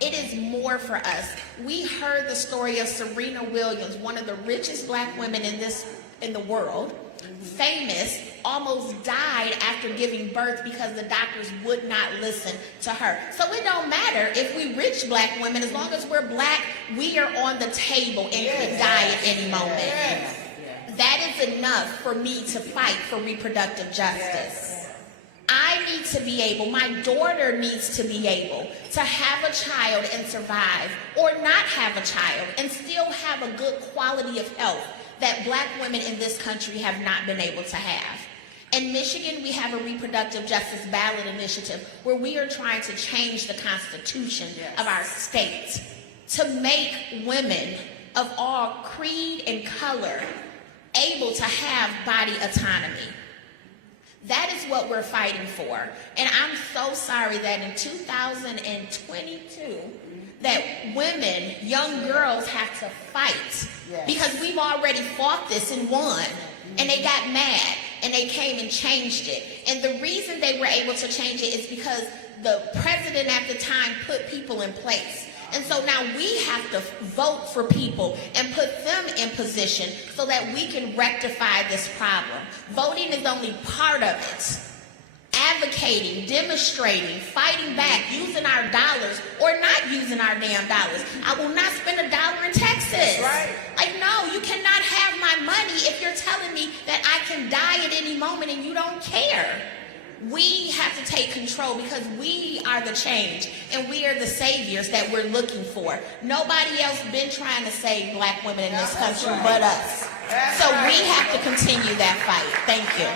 It is more for us. We heard the story of Serena Williams, one of the richest Black women in the world, famous, almost died after giving birth because the doctors would not listen to her. So it don't matter if we rich Black women, as long as we're Black, we are on the table and could die at any moment. That is enough for me to fight for reproductive justice. I need to be able, my daughter needs to be able to have a child and survive, or not have a child and still have a good quality of health that Black women in this country have not been able to have. In Michigan, we have a reproductive justice ballot initiative where we are trying to change the constitution of our state to make women of all creed and color able to have body autonomy. That is what we're fighting for. And I'm so sorry that in 2022, that women, young girls have to fight because we've already fought this and won. And they got mad and they came and changed it. And the reason they were able to change it is because the president at the time put people in place. And so now we have to vote for people and put them in position so that we can rectify this problem. Voting is only part of it. Advocating, demonstrating, fighting back, using our dollars or not using our damn dollars. I will not spend $1 in Texas. That's right. Like, no, you cannot have my money if you're telling me that I can die at any moment and you don't care. We have to take control because we are the change and we are the saviors that we're looking for. Nobody else been trying to save Black women in this country but us. So we have to continue that fight. Thank you.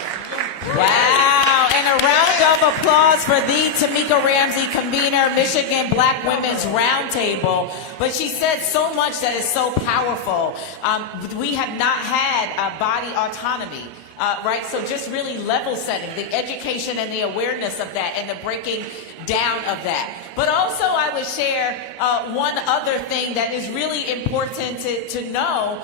Wow, and a round of applause for the Tamika Ramsey, convener, Michigan Black Women's Roundtable. But she said so much that is so powerful. We have not had body autonomy. Right, so just really level setting, the education and the awareness of that and the breaking down of that. But also I would share one other thing that is really important to know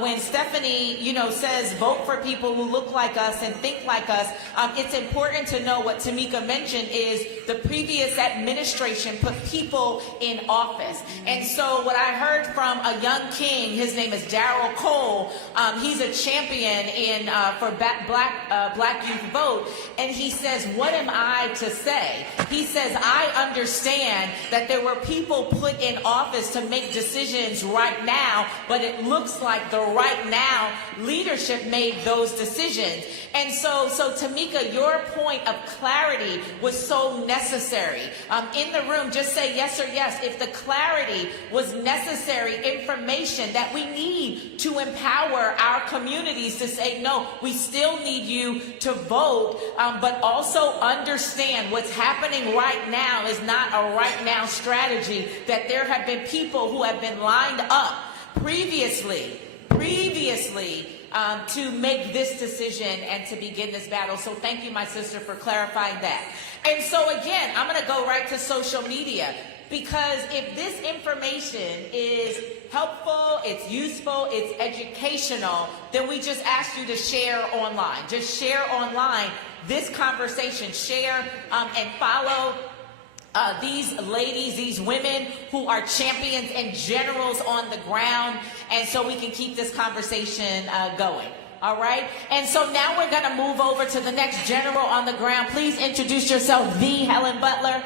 when Stephanie, says vote for people who look like us and think like us. It's important to know what Tamika mentioned is the previous administration put people in office. And so what I heard from a young king, his name is Darryl Cole, he's a champion for for Black Youth Vote, and he says, what am I to say? He says, I understand that there were people put in office to make decisions right now, but it looks like the right now leadership made those decisions. And so Tamika, your point of clarity was so necessary. In the room, just say yes or yes. If the clarity was necessary information that we need to empower our communities to say, no, we still need you to vote, but also understand what's happening right now is not a right now strategy, that there have been people who have been lined up previously to make this decision and to begin this battle. So thank you, my sister, for clarifying that. And so again, I'm going to go right to social media, because if this information is helpful, it's useful, it's educational, then we just ask you to share online. Just share online this conversation. Share and follow these ladies, these women who are champions and generals on the ground, and so we can keep this conversation going. All right? And so now we're going to move over to the next general on the ground. Please introduce yourself, the Helen Butler.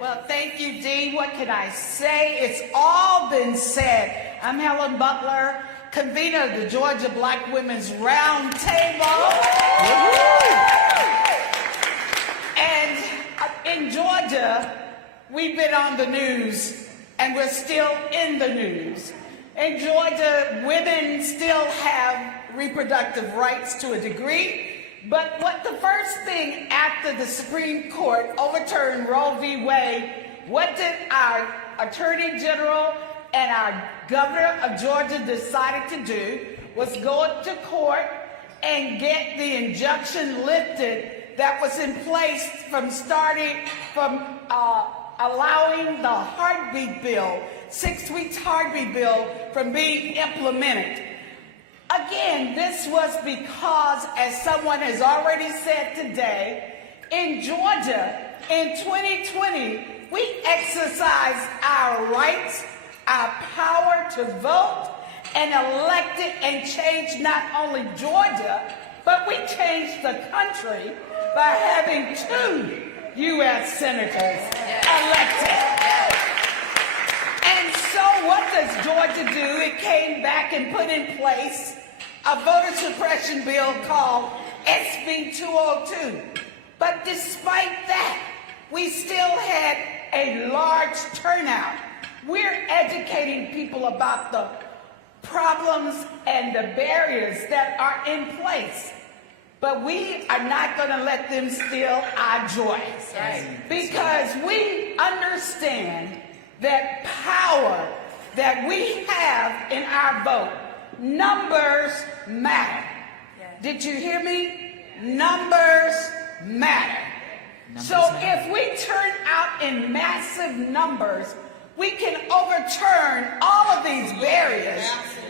Well, thank you, Dee. What can I say? It's all been said. I'm Helen Butler, convener of the Georgia Black Women's Roundtable. And in Georgia, we've been on the news, and we're still in the news. In Georgia, women still have reproductive rights to a degree. But what the first thing after the Supreme Court overturned Roe v. Wade, what did our Attorney General and our Governor of Georgia decided to do was go to court and get the injunction lifted that was in place from allowing the heartbeat bill, 6 weeks heartbeat bill, from being implemented. Again, this was because, as someone has already said today, in Georgia, in 2020, we exercised our rights, our power to vote, and elected and changed not only Georgia, but we changed the country by having 2 U.S. senators elected. And so what does Georgia do? It came back and put in place a voter suppression bill called SB 202. But despite that, we still had a large turnout. We're educating people about the problems and the barriers that are in place. But we are not going to let them steal our joy. Because we understand that power that we have in our vote, numbers matter. Did you hear me? Numbers matter. So if we turn out in massive numbers, we can overturn all of these barriers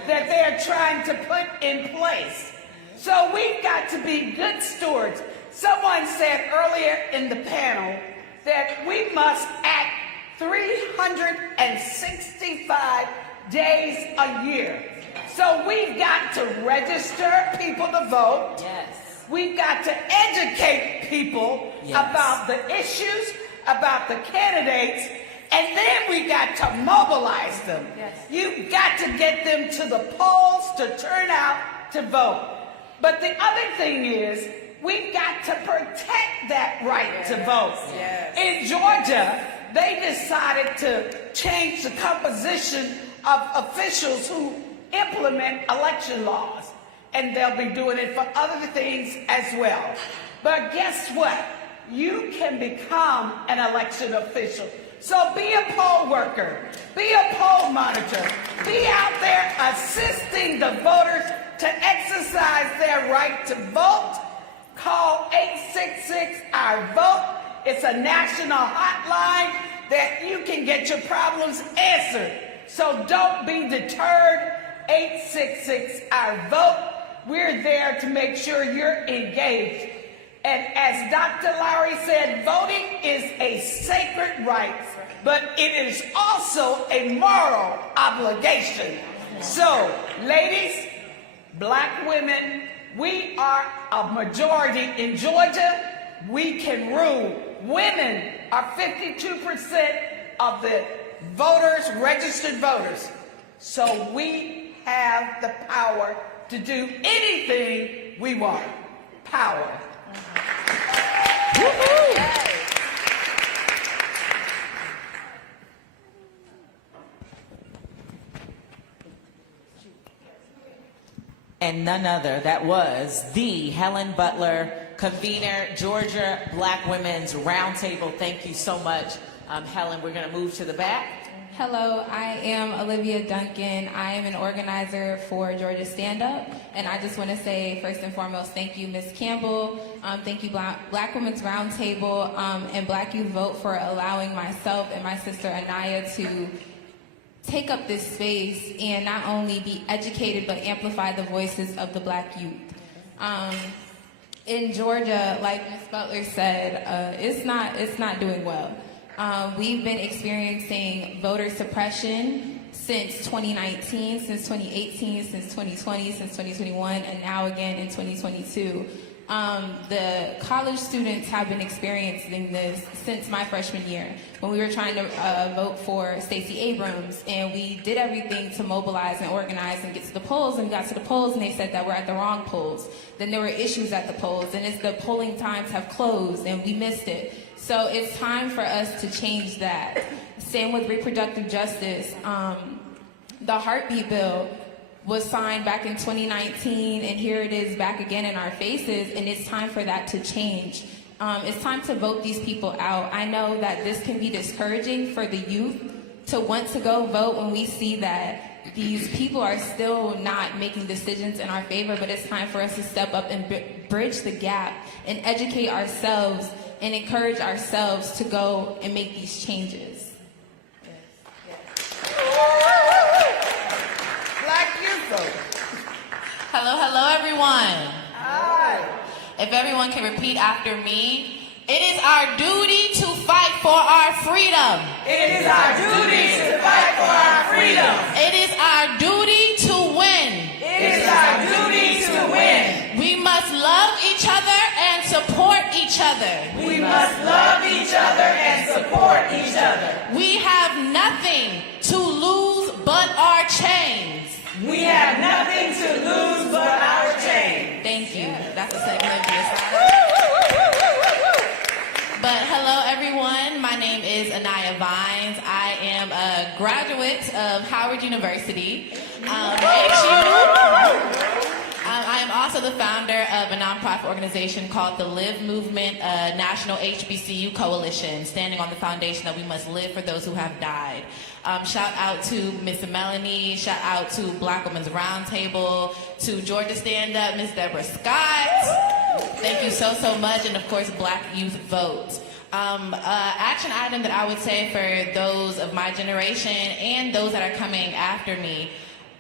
that they're trying to put in place. So we've got to be good stewards. Someone said earlier in the panel that we must act 365 days a year. So we've got to register people to vote. Yes. We've got to educate people about the issues, about the candidates, and then we got to mobilize them. Yes. You've got to get them to the polls to turn out to vote. But the other thing is, we've got to protect that right to vote. Yes. In Georgia, they decided to change the composition of officials who implement election laws. And they'll be doing it for other things as well. But guess what? You can become an election official. So be a poll worker, be a poll monitor, be out there assisting the voters to exercise their right to vote. Call 866-OUR-VOTE. It's a national hotline that you can get your problems answered. So don't be deterred. 866-OUR-VOTE. We're there to make sure you're engaged. And as Dr. Lowry said, voting is a sacred right, but it is also a moral obligation. So, ladies, black women, We are a majority in Georgia. We can rule. Women are 52% of the voters, registered voters. So we have the power to do anything we want. Power. And none other, that was the Helen Butler, convener, Georgia Black Women's Roundtable. Thank you so much, Helen. We're going to move to the back. Hello, I am Olivia Duncan. I am an organizer for Georgia Stand Up, and I just want to say, first and foremost, thank you, Ms. Campbell. Thank you, Black Women's Roundtable, and Black Youth Vote for allowing myself and my sister Anaya to take up this space and not only be educated but amplify the voices of the Black youth. In Georgia, like Ms. Butler said, it's not doing well. We've been experiencing voter suppression since 2019, since 2018, since 2020, since 2021, and now again in 2022. The college students have been experiencing this since my freshman year when we were trying to vote for Stacey Abrams, and we did everything to mobilize and organize and get to the polls, and we got to the polls and they said that we're at the wrong polls. Then there were issues at the polls, and it's the polling times have closed and we missed it. So it's time for us to change that. Same with reproductive justice. The heartbeat bill was signed back in 2019, and here it is back again in our faces, and it's time for that to change. It's time to vote these people out. I know that this can be discouraging for the youth to want to go vote when we see that these people are still not making decisions in our favor, but it's time for us to step up and bridge the gap and educate ourselves and encourage ourselves to go and make these changes. Hello, hello, everyone. Hi. If everyone can repeat after me, it is our duty to fight for our freedom. It is our duty to fight for our freedom. It is our duty to win. It is our duty to win. We must love each other and support each other. We must love each other and support each other. We have nothing to lose but our chains. We have nothing to lose but our chains. Thank you. That's a segment of this. But hello, everyone. My name is Anaya Vines. I am a graduate of Howard University. I am also the founder of a nonprofit organization called the Live Movement, a national HBCU coalition, standing on the foundation that we must live for those who have died. Shout out to Miss Melanie, shout out to Black Women's Roundtable, to Georgia Stand Up, Miss Deborah Scott. Thank you so, so much, and of course, Black Youth Vote. Action item that I would say for those of my generation and those that are coming after me,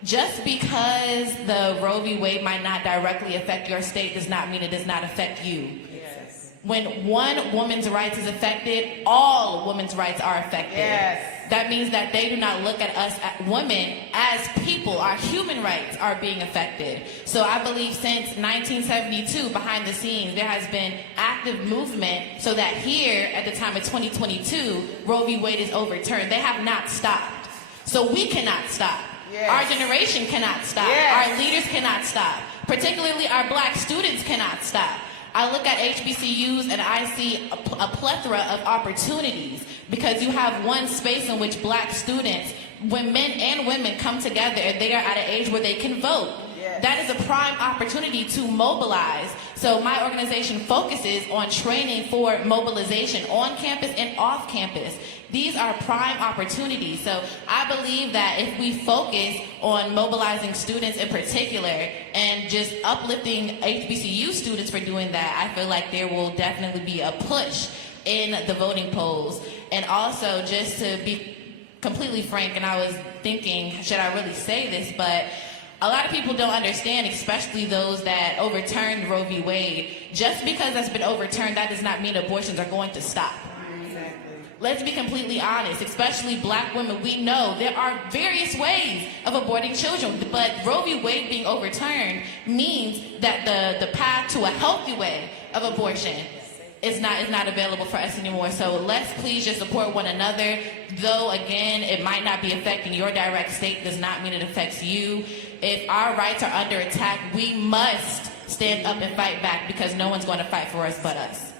just because the Roe v. Wade might not directly affect your state does not mean it does not affect you. Yes. When one woman's rights is affected, all women's rights are affected. Yes. That means that they do not look at us, at women, as people. Our human rights are being affected. So I believe since 1972, behind the scenes, there has been active movement so that here, at the time of 2022, Roe v. Wade is overturned. They have not stopped. So we cannot stop. Yes. Our generation cannot stop. Yes. Our leaders cannot stop. Particularly our Black students cannot stop. I look at HBCUs and I see a plethora of opportunities because you have one space in which Black students, when men and women come together, and they are at an age where they can vote. Yes. That is a prime opportunity to mobilize. So my organization focuses on training for mobilization on campus and off campus. These are prime opportunities. So I believe that if we focus on mobilizing students in particular and just uplifting HBCU students for doing that, I feel like there will definitely be a push in the voting polls. And also, just to be completely frank, and I was thinking, should I really say this, but a lot of people don't understand, especially those that overturned Roe v. Wade. Just because that's been overturned, that does not mean abortions are going to stop. Let's be completely honest, especially black women. We know there are various ways of aborting children, but Roe v. Wade being overturned means that the path to a healthy way of abortion is not available for us anymore. So let's please just support one another. Though, again, it might not be affecting your direct state, does not mean it affects you. If our rights are under attack, we must stand up and fight back, because no one's going to fight for us but us.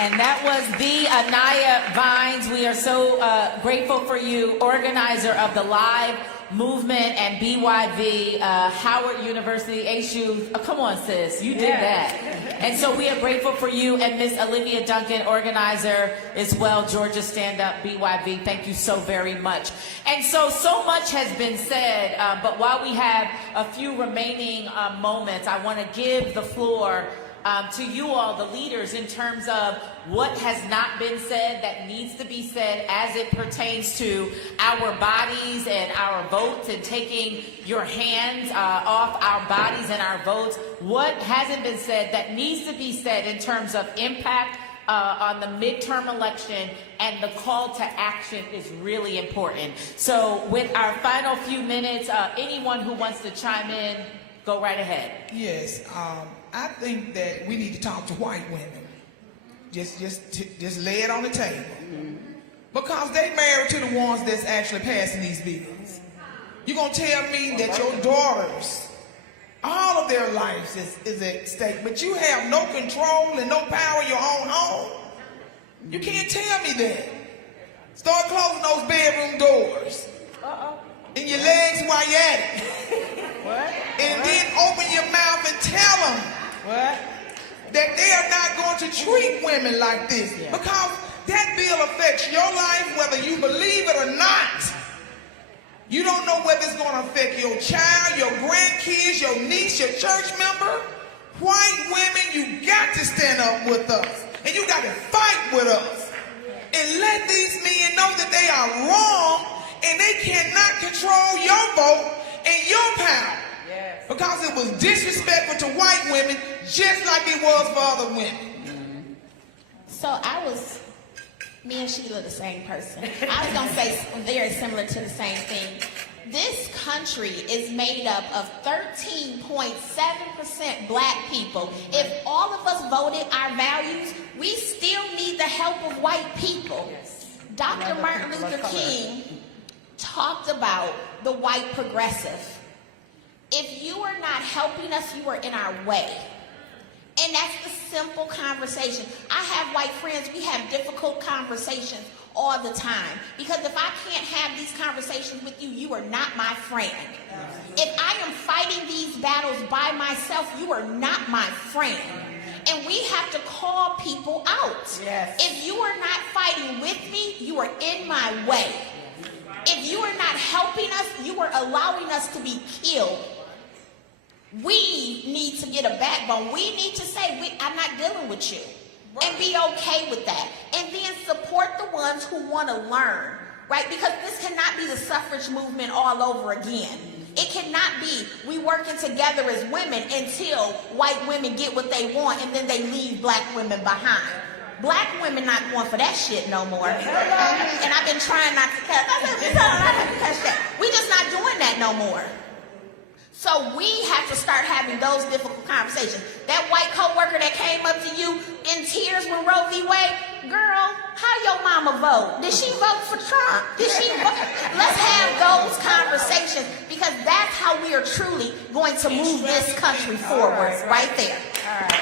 And that was the Anaya Vines. We are so grateful for you, organizer of the Live Movement and BYV, Howard University, HU. Oh, come on, sis, you did that. And so we are grateful for you, and Miss Olivia Duncan, organizer as well, Georgia Stand Up, BYV. Thank you so very much. And so much has been said, but while we have a few remaining moments, I want to give the floor to you all, the leaders, in terms of what has not been said that needs to be said as it pertains to our bodies and our votes, and taking your hands off our bodies and our votes. What hasn't been said that needs to be said in terms of impact on the midterm election, and the call to action is really important. So with our final few minutes, anyone who wants to chime in, go right ahead. Yes, I think that we need to talk to white women. Just lay it on the table. Because they married to the ones that's actually passing these bills. You're going to tell me that your daughters, all of their lives is at stake, but you have no control and no power in your own home? You can't tell me that. Start closing those bedroom doors. And your legs while you're at it. What? And then open your mouth and tell them that they are not going to treat women like this. Because that bill affects your life whether you believe it or not. You don't know whether it's going to affect your child, your grandkids, your niece, your church member. White women, you got to stand up with us. And you got to fight with us. And let these men know that they are wrong, and they cannot control your vote and your power. Because it was disrespectful to white women just like it was for other women. So me and Sheila the same person. I was going to say very similar to the same thing. This country is made up of 13.7% black people. If all of us voted our values, we still need the help of white people. Dr. Martin Luther King talked about the white progressive. If you are not helping us, you are in our way. And that's the simple conversation. I have white friends, we have difficult conversations all the time. Because if I can't have these conversations with you, you are not my friend. If I am fighting these battles by myself, you are not my friend. And we have to call people out. If you are not fighting with me, you are in my way. If you are not helping us, you are allowing us to be killed. We need to get a backbone. We need to say, I'm not dealing with you. And be okay with that. And then support the ones who want to learn, right? Because this cannot be the suffrage movement all over again. It cannot be we working together as women until white women get what they want and then they leave black women behind. Black women not going for that shit no more. And I've been trying not to cuss. We just not doing that no more. So we have to start having those difficult conversations. That white coworker that came up to you in tears when Roe v. Wade, girl, how your mama vote? Did she vote for Trump? Did she vote? Let's have those conversations, because that's how we are truly going to move this country forward, right there. All right.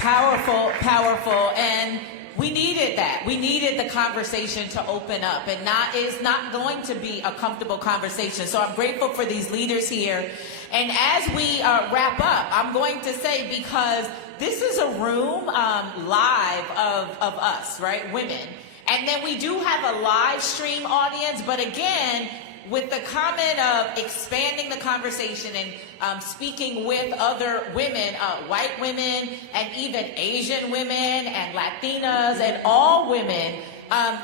Powerful, powerful, and we needed that. We needed the conversation to open up, and it's not going to be a comfortable conversation. So I'm grateful for these leaders here. And as we wrap up, I'm going to say, because this is a room live of us, right, women. And then we do have a live stream audience, but again, with the comment of expanding the conversation and speaking with other women, white women, and even Asian women and Latinas and all women,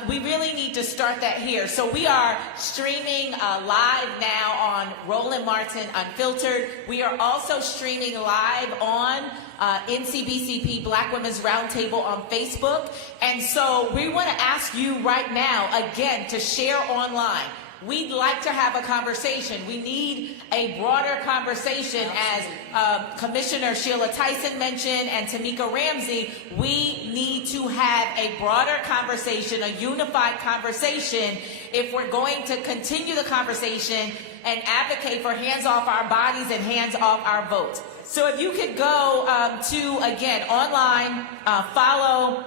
we really need to start that here. So we are streaming live now on Roland Martin Unfiltered. We are also streaming live on NCBCP Black Women's Roundtable on Facebook. And so we want to ask you right now, again, to share online. We'd like to have a conversation. We need a broader conversation, as Commissioner Sheila Tyson mentioned and Tamika Ramsey. We need to have a broader conversation, a unified conversation, if we're going to continue the conversation and advocate for hands off our bodies and hands off our votes. So if you could go to, again, online, follow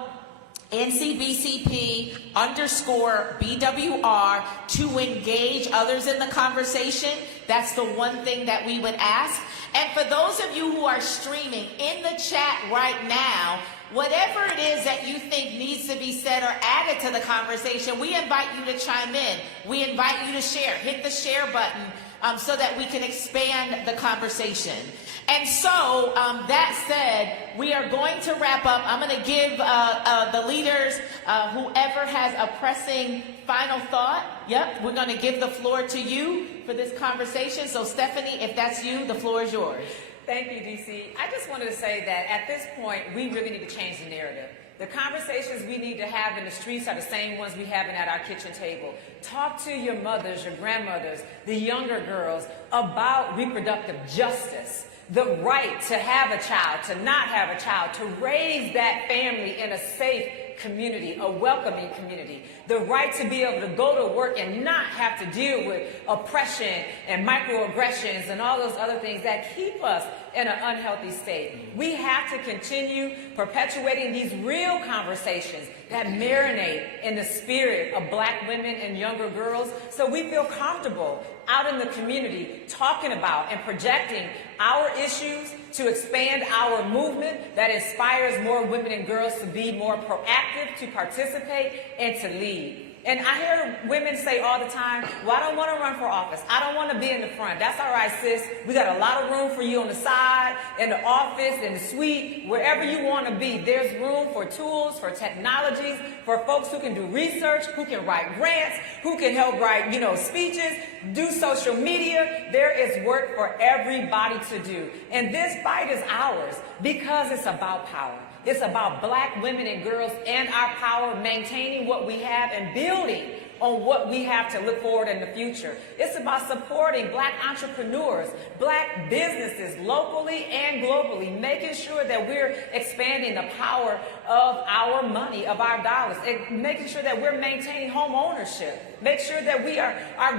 NCBCP_BWR to engage others in the conversation. That's the one thing that we would ask. And for those of you who are streaming, in the chat right now, whatever it is that you think needs to be said or added to the conversation, we invite you to chime in. We invite you to share. Hit the share button so that we can expand the conversation. And so, that said, we are going to wrap up. I'm going to give the leaders, whoever has a pressing final thought. Yep, we're going to give the floor to you for this conversation. So, Stephanie, if that's you, the floor is yours. Thank you, DC. I just wanted to say that at this point, we really need to change the narrative. The conversations we need to have in the streets are the same ones we having at our kitchen table. Talk to your mothers, your grandmothers, the younger girls about reproductive justice. The right to have a child, to not have a child, to raise that family in a safe community, a welcoming community. The right to be able to go to work and not have to deal with oppression and microaggressions and all those other things that keep us in an unhealthy state. We have to continue perpetuating these real conversations that marinate in the spirit of Black women and younger girls, so we feel comfortable out in the community talking about and projecting our issues to expand our movement that inspires more women and girls to be more proactive, to participate, and to lead. And I hear women say all the time, well, I don't want to run for office. I don't want to be in the front. That's all right, sis. We got a lot of room for you on the side, in the office, in the suite, wherever you want to be. There's room for tools, for technologies, for folks who can do research, who can write grants, who can help write, speeches, do social media. There is work for everybody to do. And this fight is ours because it's about power. It's about Black women and girls and our power, maintaining what we have and building on what we have to look forward in the future. It's about supporting Black entrepreneurs, Black businesses locally and globally, making sure that we're expanding the power of our money, of our dollars, and making sure that we're maintaining home ownership, make sure that we are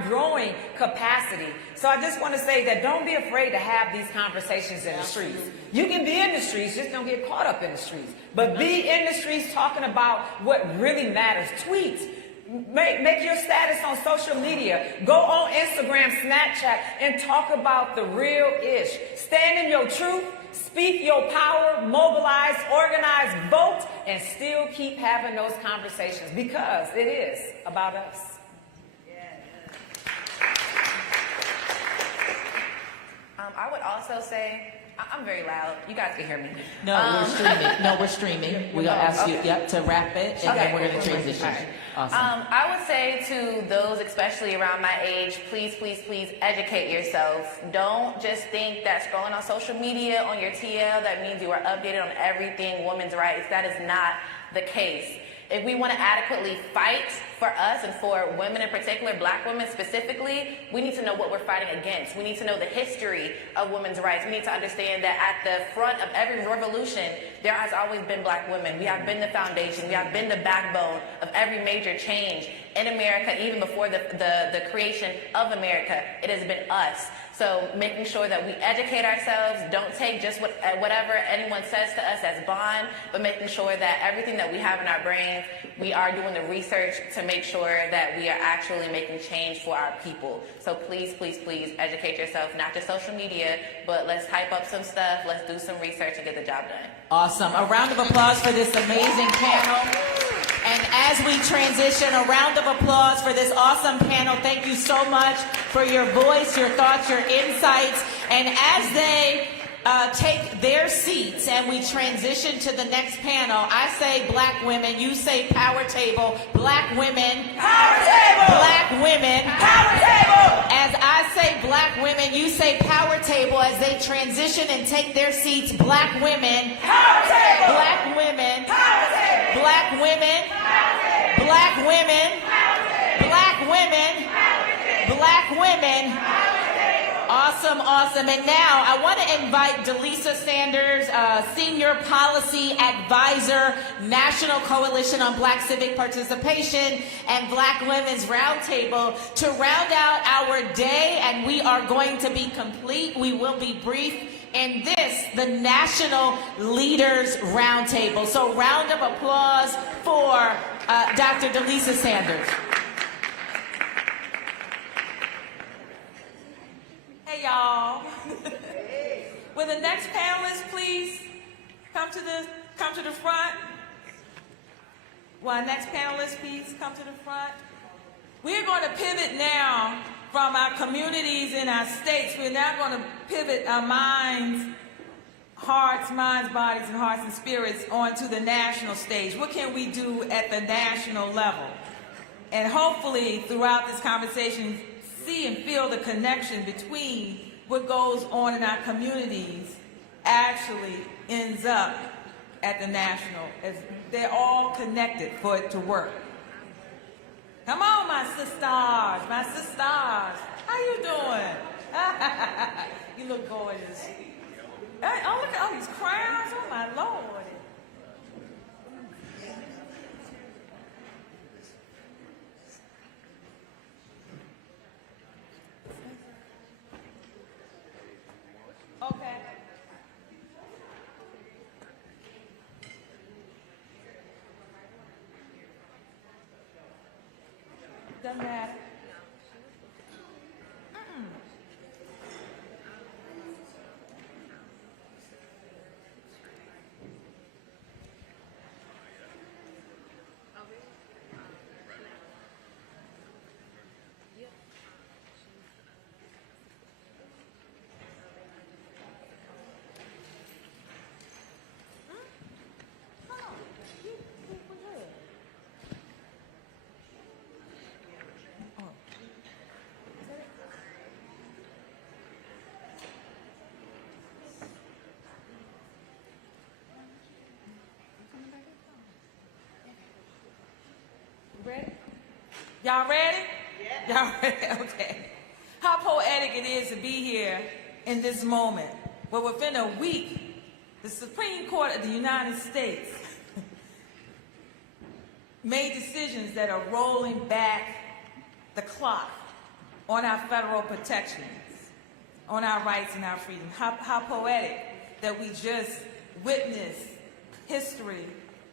growing capacity. So I just want to say that don't be afraid to have these conversations in the streets. You can be in the streets, just don't get caught up in the streets. But be in the streets talking about what really matters. Tweet. Make your status on social media. Go on Instagram, Snapchat, and talk about the real ish. Stand in your truth, speak your power, mobilize, organize, vote, and still keep having those conversations because it is about us. I would also say, I'm very loud. You guys can hear me. No, we're streaming. No, we're streaming. We're going to ask you to wrap it, and then we're going to transition. Right. Awesome. I would say to those, especially around my age, please, please, please educate yourself. Don't just think that scrolling on social media on your TL, that means you are updated on everything women's rights. That is not the case. If we want to adequately fight for us and for women in particular, Black women specifically, we need to know what we're fighting against. We need to know the history of women's rights. We need to understand that at the front of every revolution, there has always been Black women. We have been the foundation. We have been the backbone of every major change in America, even before the creation of America. It has been us. So making sure that we educate ourselves, don't take just whatever anyone says to us as bond, but making sure that everything that we have in our brains, we are doing the research to make sure that we are actually making change for our people. So please, please, please educate yourself, not just social media, but let's hype up some stuff, let's do some research and get the job done. Awesome. A round of applause for this amazing panel. And as we transition, a round of applause for this awesome panel. Thank you so much for your voice, your thoughts, your insights. And as they take their seats and we transition to the next panel. I say black women, you say power table. Black women, power table. Black women, power table. As I say black women, you say power table. As they transition and take their seats, black women, power table. Black women, power table. Black women, power table. Black women, power table. Black women, power table. Black women, power table. Awesome, awesome. And now I want to invite Delisa Sanders, Senior Policy Advisor, National Coalition on Black Civic Participation and Black Women's Roundtable, to round out our day, and we are going to be complete. We will be brief in this, the National Leaders Roundtable. So round of applause for Dr. Delisa Sanders. Hey, y'all. Will the next panelists please come to the front? Will our next panelists please come to the front? We're going to pivot now from our communities in our states. We're now going to pivot our minds, bodies, and hearts and spirits onto the national stage. What can we do at the national level? And hopefully throughout this conversation, see and feel the connection between what goes on in our communities actually ends up at the national, as they're all connected for it to work. Come on, my sisters, my sisters. How you doing? You look gorgeous. Oh, look at all these crowns. Oh, my Lord. Okay. Doesn't matter. Ready? Y'all ready? Yeah. Y'all ready? Okay. How poetic it is to be here in this moment, where within a week, the Supreme Court of the United States made decisions that are rolling back the clock on our federal protections, on our rights and our freedom. How poetic that we just witnessed history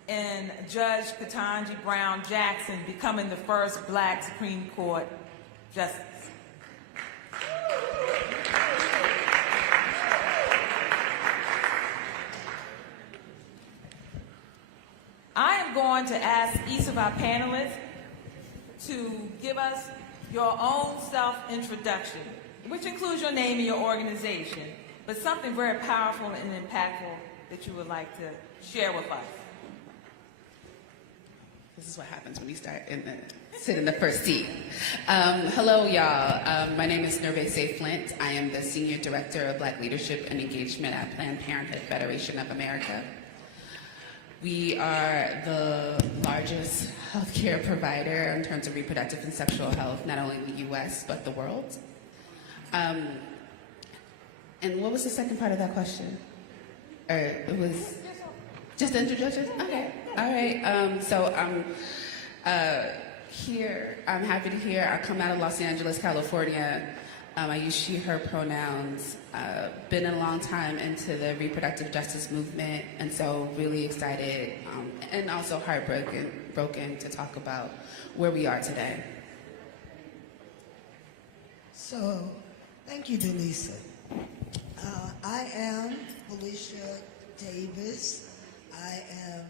and Judge Ketanji Brown Jackson becoming the first Black Supreme Court justice. I am going to ask each of our panelists to give us your own self-introduction, which includes your name and your organization, but something very powerful and impactful that you would like to share with us. This is what happens when you sit in the first seat. Hello, y'all. My name is Nerve Flint. I am the Senior Director of Black Leadership and Engagement at Planned Parenthood Federation of America. We are the largest healthcare provider in terms of reproductive and sexual health, not only in the U.S., but the world. And what was the second part of that question? It was just the introduction? Okay. All right. So I'm here. I'm happy to hear. I come out of Los Angeles, California. I use she, her pronouns. Been a long time into the reproductive justice movement, and so really excited and also heartbroken to talk about where we are today. So, thank you, Delisa. I am Felicia Davis. I am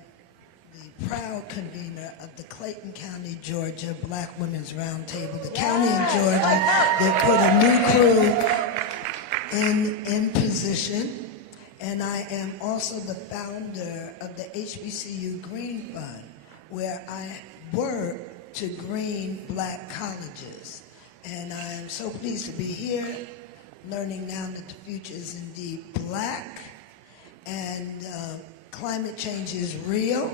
the proud convener of the Clayton County, Georgia Black Women's Roundtable, the county in Georgia that put a new crew in position. And I am also the founder of the HBCU Green Fund, where I work to green Black colleges. And I am so pleased to be here, learning now that the future is indeed Black, and climate change is real.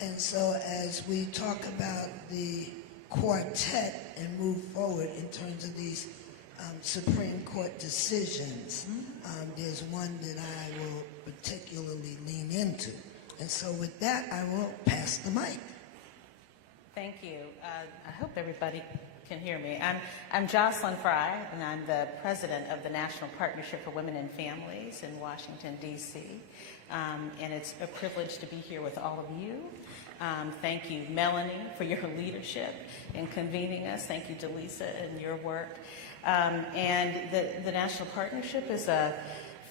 And so as we talk about the quartet and move forward in terms of these Supreme Court decisions, there's one that I will particularly lean into. And so with that, I will pass the mic. Thank you. I hope everybody can hear me. I'm Jocelyn Fry, and I'm the president of the National Partnership for Women and Families in Washington, D.C. And it's a privilege to be here with all of you. Thank you, Melanie, for your leadership in convening us. Thank you, Delisa, and your work. And the National Partnership is a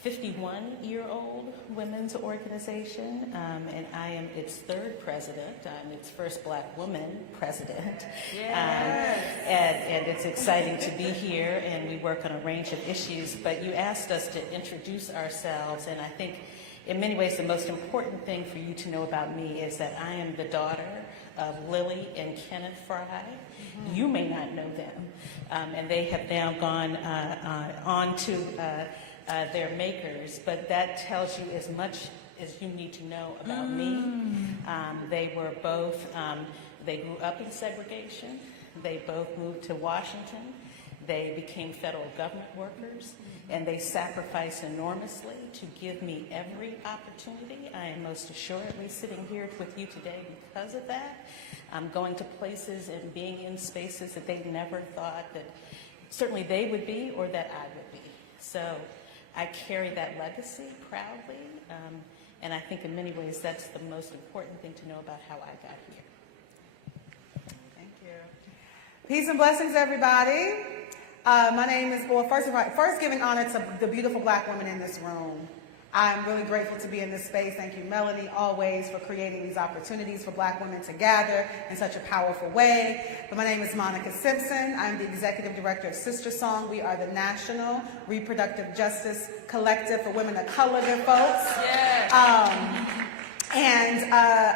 51-year-old women's organization, and I am its third president. I'm its first Black woman president. Yes. And it's exciting to be here, and we work on a range of issues. But you asked us to introduce ourselves, and I think in many ways the most important thing for you to know about me is that I am the daughter of Lily and Kenneth Fry. Mm-hmm. You may not know them, and they have now gone on to their makers, but that tells you as much as you need to know about me. They were both, they grew up in segregation. They both moved to Washington. They became federal government workers, and they sacrificed enormously to give me every opportunity. I am most assuredly sitting here with you today because of that. I'm going to places and being in spaces that they never thought that certainly they would be or that I would be. So I carry that legacy proudly, and I think in many ways that's the most important thing to know about how I got here. Thank you. Peace and blessings, everybody. My name is, well, first giving honor to the beautiful Black women in this room. I'm really grateful to be in this space. Thank you, Melanie, always for creating these opportunities for Black women to gather in such a powerful way. But my name is Monica Simpson. I'm the Executive Director of Sister Song. We are the National Reproductive Justice Collective for Women of Color, folks. Yes.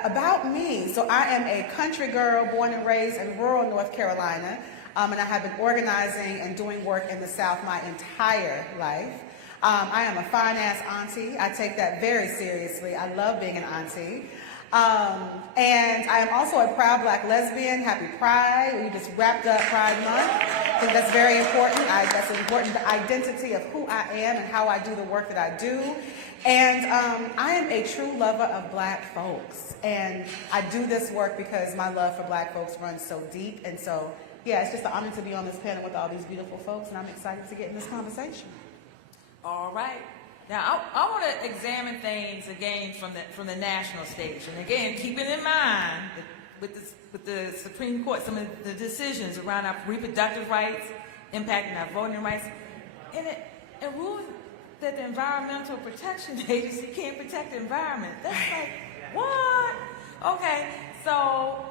About me, so I am a country girl born and raised in rural North Carolina, and I have been organizing and doing work in the South my entire life. I am a fine-ass auntie. I take that very seriously. I love being an auntie. And I am also a proud Black lesbian. Happy Pride. We just wrapped up Pride Month. I think that's very important. That's important, the identity of who I am and how I do the work that I do. And I am a true lover of Black folks. And I do this work because my love for Black folks runs so deep. And so, yeah, it's just an honor to be on this panel with all these beautiful folks, and I'm excited to get in this conversation. All right. Now, I want to examine things again from the national stage. And again, keeping in mind that with the Supreme Court, some of the decisions around our reproductive rights, impacting our voting rights, and ruling that the Environmental Protection Agency can't protect the environment. That's like, what? Okay, so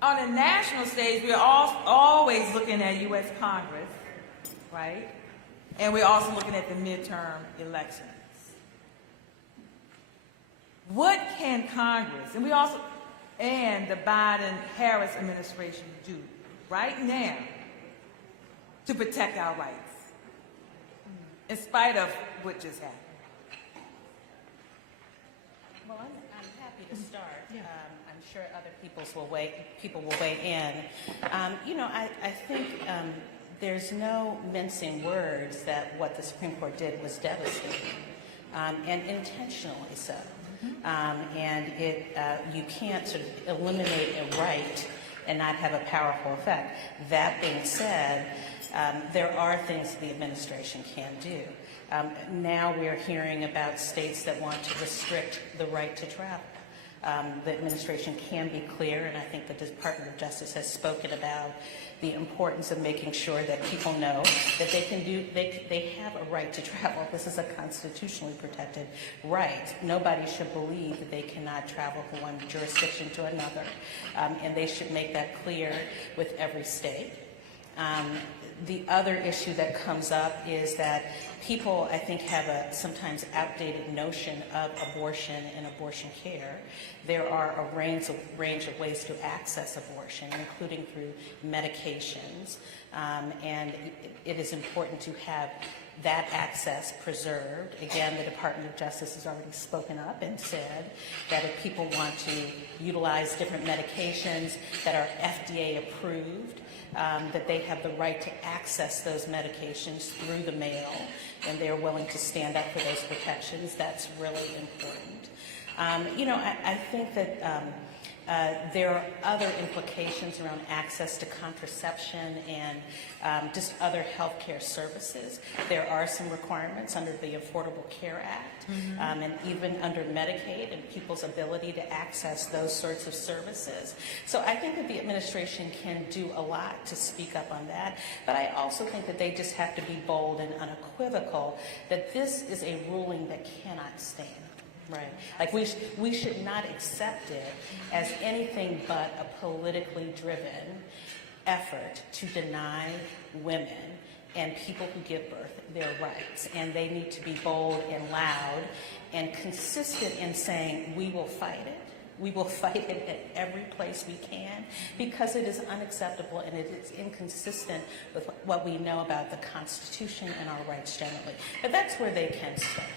on a national stage, we're always looking at U.S. Congress, right? And we're also looking at the midterm elections. What can Congress and the Biden-Harris administration do right now to protect our rights, in spite of what just happened? Well, I'm happy to start. I'm sure other people will weigh in. I think there's no mincing words that what the Supreme Court did was devastating, and intentionally so. And you can't sort of eliminate a right and not have a powerful effect. That being said, there are things the administration can do. Now we're hearing about states that want to restrict the right to travel. The administration can be clear, and I think the Department of Justice has spoken about the importance of making sure that people know that they have a right to travel. This is a constitutionally protected right. Nobody should believe that they cannot travel from one jurisdiction to another, and they should make that clear with every state. The other issue that comes up is that people, I think, have a sometimes outdated notion of abortion and abortion care. There are a range of ways to access abortion, including through medications, and it is important to have that access preserved. Again, the Department of Justice has already spoken up and said that if people want to utilize different medications that are FDA approved, that they have the right to access those medications through the mail, and they're willing to stand up for those protections. That's really important. I think that there are other implications around access to contraception and just other healthcare services. There are some requirements under the Affordable Care Act, and even under Medicaid and people's ability to access those sorts of services. So I think that the administration can do a lot to speak up on that, but I also think that they just have to be bold and unequivocal that this is a ruling that cannot stand. Right. Like we should not accept it as anything but a politically driven effort to deny women and people who give birth their rights. And they need to be bold and loud and consistent in saying, we will fight it. We will fight it at every place we can because it is unacceptable and it is inconsistent with what we know about the Constitution and our rights generally. But that's where they can start.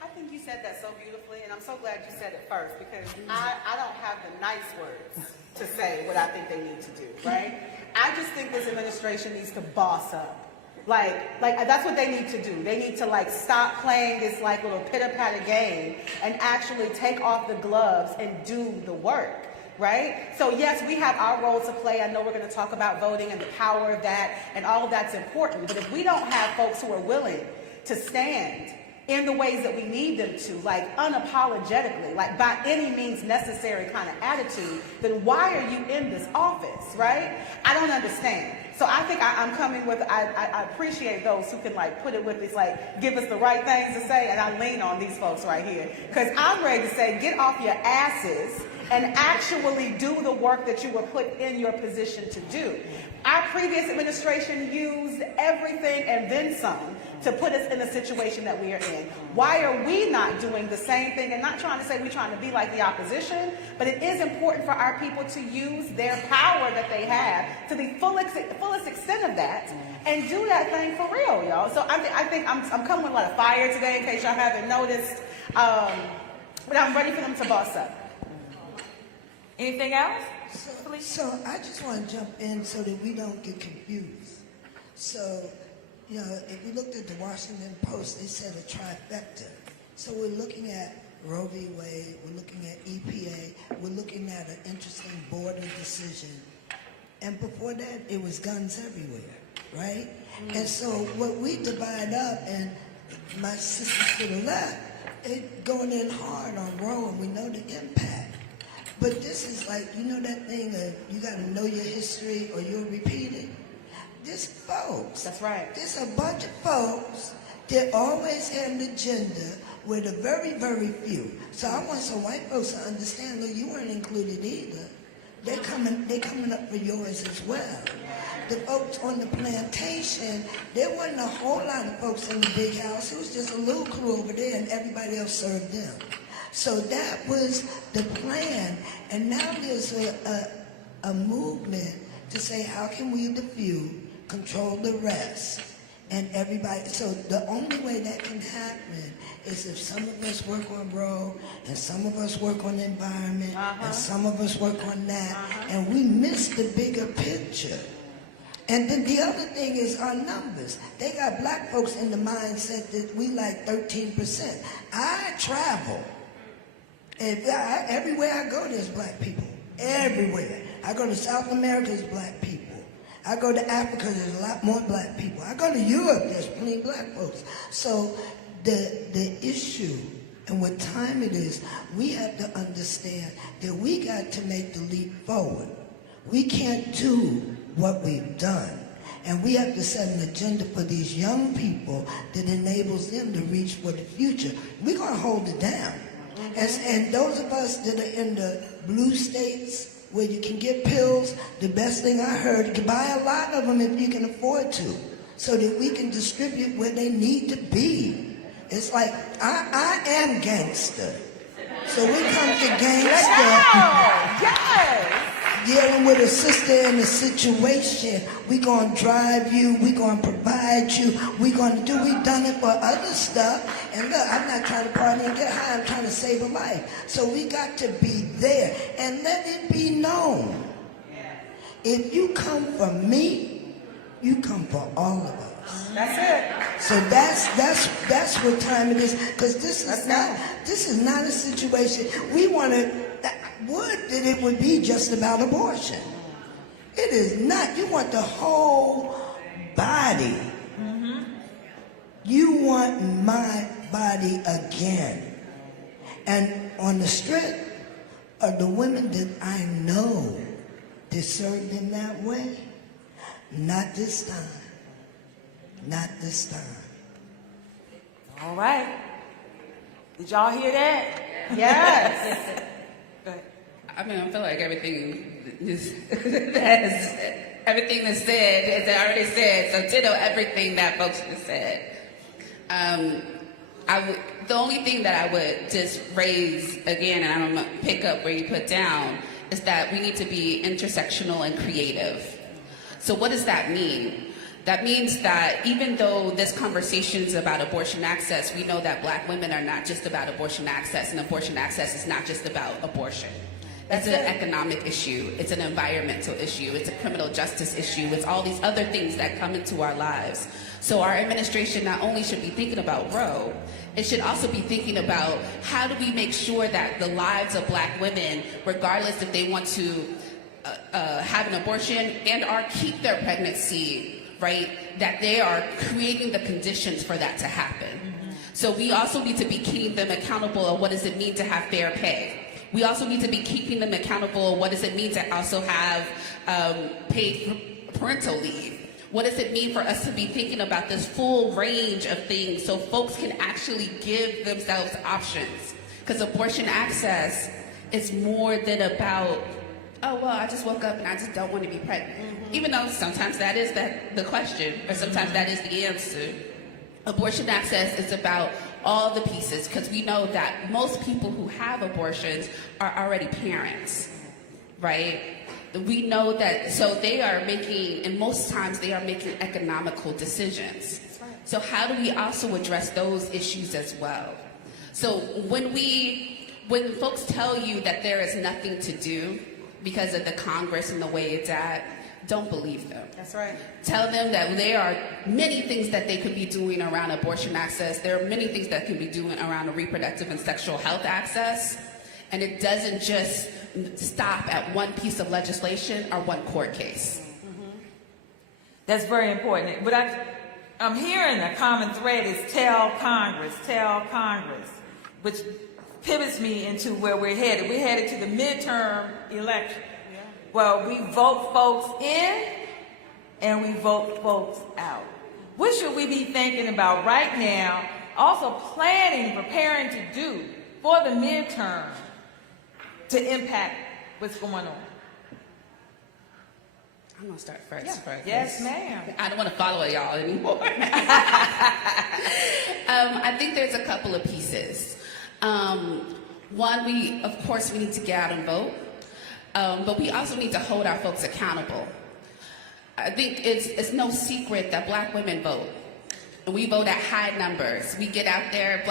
I think you said that so beautifully, and I'm so glad you said it first because I don't have the nice words to say what I think they need to do, right? I just think this administration needs to boss up. Like that's what they need to do. They need to stop playing this little pitter-patter game and actually take off the gloves and do the work. Right? So yes, we have our role to play. I know we're going to talk about voting and the power of that, and all of that's important. But if we don't have folks who are willing to stand in the ways that we need them to, unapologetically, by any means necessary kind of attitude, then why are you in this office, right? I don't understand. So I think I'm coming with, I appreciate those who can put it with this, give us the right things to say, and I lean on these folks right here. Because I'm ready to say, get off your asses and actually do the work that you were put in your position to do. Our previous administration used everything and then some to put us in the situation that we are in. Why are we not doing the same thing? And not trying to say we're trying to be like the opposition, but it is important for our people to use their power that they have to the fullest extent of that and do that thing for real, y'all. So I think I'm coming with a lot of fire today, in case y'all haven't noticed. But I'm ready for them to boss up. Anything else? So I just want to jump in so that we don't get confused. So, if we looked at the Washington Post, they said a trifecta. So we're looking at Roe v. Wade, we're looking at EPA, we're looking at an interesting border decision. And before that, it was guns everywhere, right? And so what we divide up, and my sisters to the left, they're going in hard on Roe, and we know the impact. But this is that thing of you got to know your history or you'll repeat it. This folks. That's right. There's a bunch of folks that always had an agenda with a very, very few. So I want some white folks to understand, look, you weren't included either. They're coming up for yours as well. The folks on the plantation, there wasn't a whole lot of folks in the big house. It was just a little crew over there and everybody else served them. So that was the plan, and now there's a movement to say, how can we, the few, control the rest? And everybody, so the only way that can happen is if some of us work on Roe, and some of us work on the environment, and some of us work on that, and we miss the bigger picture. And then the other thing is our numbers. They got black folks in the mindset that we 13%. I travel. And everywhere I go, there's black people. Everywhere. I go to South America, there's black people. I go to Africa, there's a lot more black people. I go to Europe, there's plenty of black folks. So the issue and what time it is, we have to understand that we got to make the leap forward. We can't do what we've done. And we have to set an agenda for these young people that enables them to reach for the future. We're going to hold it down. And those of us that are in the blue states, where you can get pills. The best thing I heard, you can buy a lot of them if you can afford to, so that we can distribute where they need to be. It's like, I am gangster. So we come to gangster. Yes! Dealing with a sister in a situation. We gonna drive you, we gonna provide you, we done it for other stuff. And look, I'm not trying to party and get high, I'm trying to save a life. So we got to be there and let it be known. If you come for me, you come for all of us. That's it. So that's what time it is, because this is not a situation we want to. That it would be just about abortion. It is not. You want the whole body. Mm-hmm. You want my body again. And on the strip of the women that I know that served in that way, not this time. Not this time. All right. Did y'all hear that? Yes. I mean, I feel like everything that's said is already said. So ditto everything that folks just said. The only thing that I would just raise again, and I'm gonna pick up where you put down, is that we need to be intersectional and creative. So what does that mean? That means that even though this conversation is about abortion access, we know that Black women are not just about abortion access, and abortion access is not just about abortion. It's an economic issue, it's an environmental issue, it's a criminal justice issue, it's all these other things that come into our lives. So our administration not only should be thinking about Roe, it should also be thinking about how do we make sure that the lives of Black women, regardless if they want to have an abortion and or keep their pregnancy, right, that they are creating the conditions for that to happen. Mm-hmm. So we also need to be keeping them accountable of what does it mean to have fair pay. We also need to be keeping them accountable of what does it mean to also have paid parental leave. What does it mean for us to be thinking about this full range of things so folks can actually give themselves options? Because abortion access is more than about, oh, well, I just woke up and I just don't want to be pregnant. Mm-hmm. Even though sometimes that is the question, or sometimes that is the answer. Abortion access is about all the pieces, because we know that most people who have abortions are already parents, right? We know that, so they are making, and most times they are making economical decisions. So how do we also address those issues as well? So when folks tell you that there is nothing to do because of the Congress and the way it's at, don't believe them. That's right. Tell them that there are many things that they could be doing around abortion access. There are many things that can be doing around reproductive and sexual health access. And it doesn't just stop at one piece of legislation or one court case. Mm-hmm. That's very important. But I'm hearing a common thread is tell Congress, which pivots me into where we're headed. We're headed to the midterm election. Well, we vote folks in and we vote folks out. What should we be thinking about right now? Also preparing to do for the midterm to impact what's going on? I'm gonna start first. Yeah. Yes, ma'am. I don't want to follow y'all anymore. I think there's a couple of pieces. One, we need to get out and vote. But we also need to hold our folks accountable. I think it's no secret that Black women vote. And we vote at high numbers. We get out there,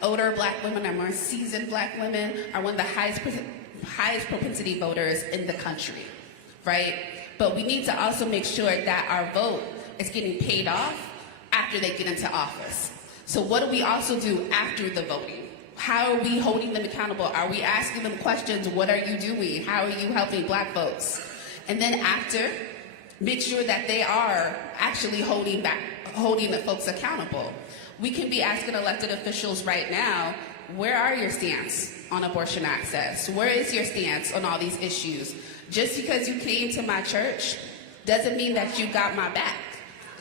older Black women, our more seasoned Black women are one of the highest propensity voters in the country, right? But we need to also make sure that our vote is getting paid off after they get into office. So what do we also do after the voting? How are we holding them accountable? Are we asking them questions? What are you doing? How are you helping Black folks? And then after, make sure that they are actually holding the folks accountable. We can be asking elected officials right now, where are your stance on abortion access? Where is your stance on all these issues? Just because you came to my church doesn't mean that you got my back.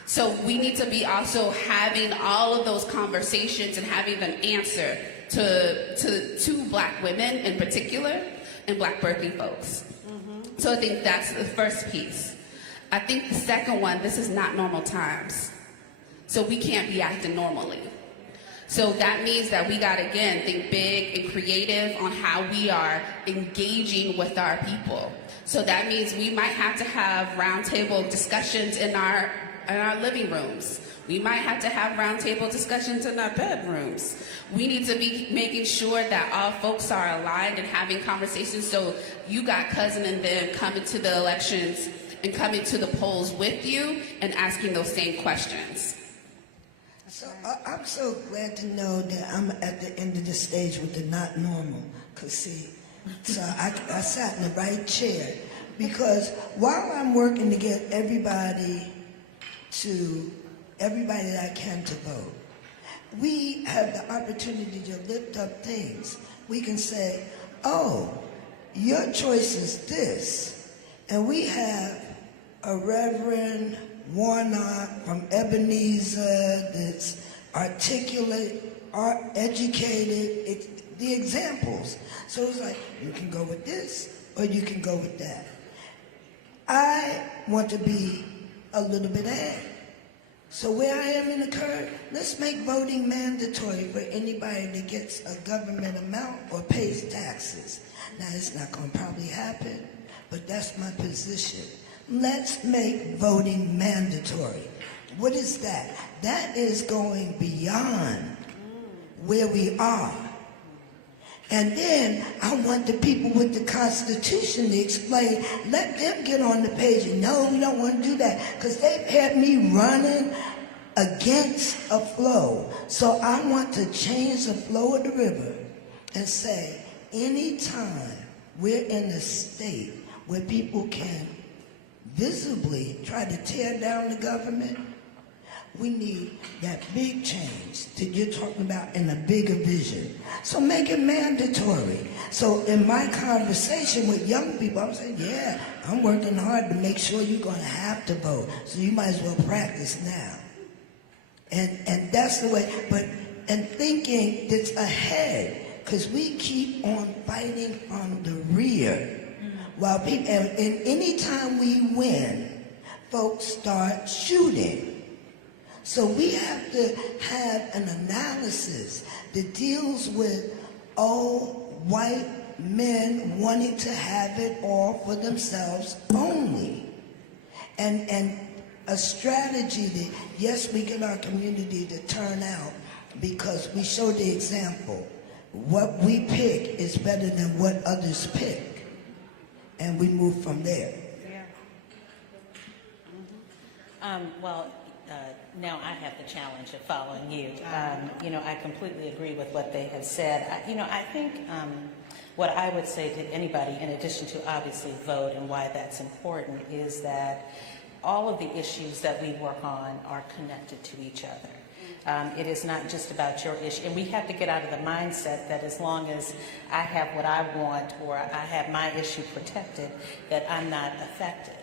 So we need to be also having all of those conversations and having them answer to Black women in particular and Black birthing folks. Mm-hmm. So I think that's the first piece. I think the second one, this is not normal times. So we can't be acting normally. So that means that we gotta, again, think big and creative on how we are engaging with our people. So that means we might have to have roundtable discussions in our living rooms. We might have to have roundtable discussions in our bedrooms. We need to be making sure that all folks are aligned and having conversations. So you got cousin and them coming to the elections and coming to the polls with you and asking those same questions. So I'm so glad to know that I'm at the end of the stage with the not normal. Because see, so I sat in the right chair. Because while I'm working to get everybody that I can to vote, we have the opportunity to lift up things. We can say, oh, your choice is this. And we have a Reverend Warnock from Ebenezer that's articulate, educated, the examples. So it's like, you can go with this or you can go with that. I want to be a little bit ahead. So where I am in the curve, let's make voting mandatory for anybody that gets a government amount or pays taxes. Now, it's not going to probably happen, but that's my position. Let's make voting mandatory. What is that? That is going beyond where we are. And then I want the people with the Constitution to explain, let them get on the page. And no, we don't want to do that, because they've had me running against a flow. So I want to change the flow of the river and say, anytime we're in a state where people can visibly try to tear down the government, we need that big change that you're talking about in a bigger vision. So make it mandatory. So in my conversation with young people, I'm saying, yeah, I'm working hard to make sure you're going to have to vote. So you might as well practice now. And that's the way, and thinking that's ahead, because we keep on fighting on the rear. While people, and any time we win, folks start shooting. So we have to have an analysis that deals with all white men wanting to have it all for themselves only. And a strategy that, yes, we get our community to turn out because we show the example. What we pick is better than what others pick. And we move from there. Now I have the challenge of following you. I completely agree with what they have said. I think what I would say to anybody, in addition to obviously vote and why that's important, is that all of the issues that we work on are connected to each other. It is not just about your issue. And we have to get out of the mindset that as long as I have what I want or I have my issue protected, that I'm not affected.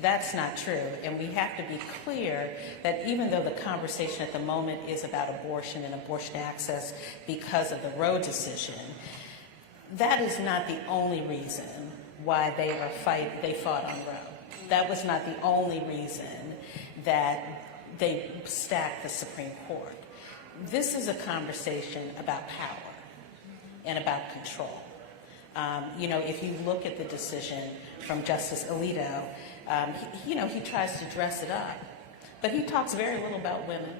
That's not true. And we have to be clear that even though the conversation at the moment is about abortion and abortion access because of the Roe decision, that is not the only reason why they fought on Roe. That was not the only reason that they stacked the Supreme Court. This is a conversation about power and about control. If you look at the decision from Justice Alito, he tries to dress it up, but he talks very little about women.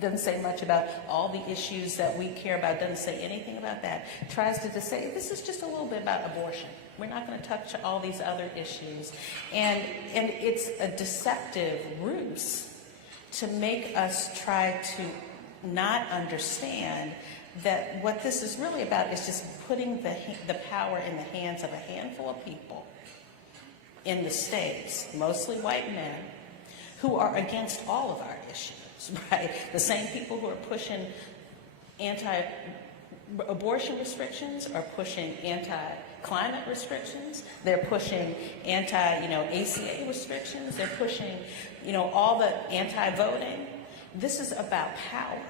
Doesn't say much about all the issues that we care about, doesn't say anything about that. Tries to just say, this is just a little bit about abortion. We're not going to touch all these other issues. And it's a deceptive ruse to make us try to not understand that what this is really about is just putting the power in the hands of a handful of people in the states, mostly white men, who are against all of our issues, right? The same people who are pushing anti-abortion restrictions are pushing anti-climate restrictions. They're pushing ACA restrictions. They're pushing, all the anti-voting. This is about power.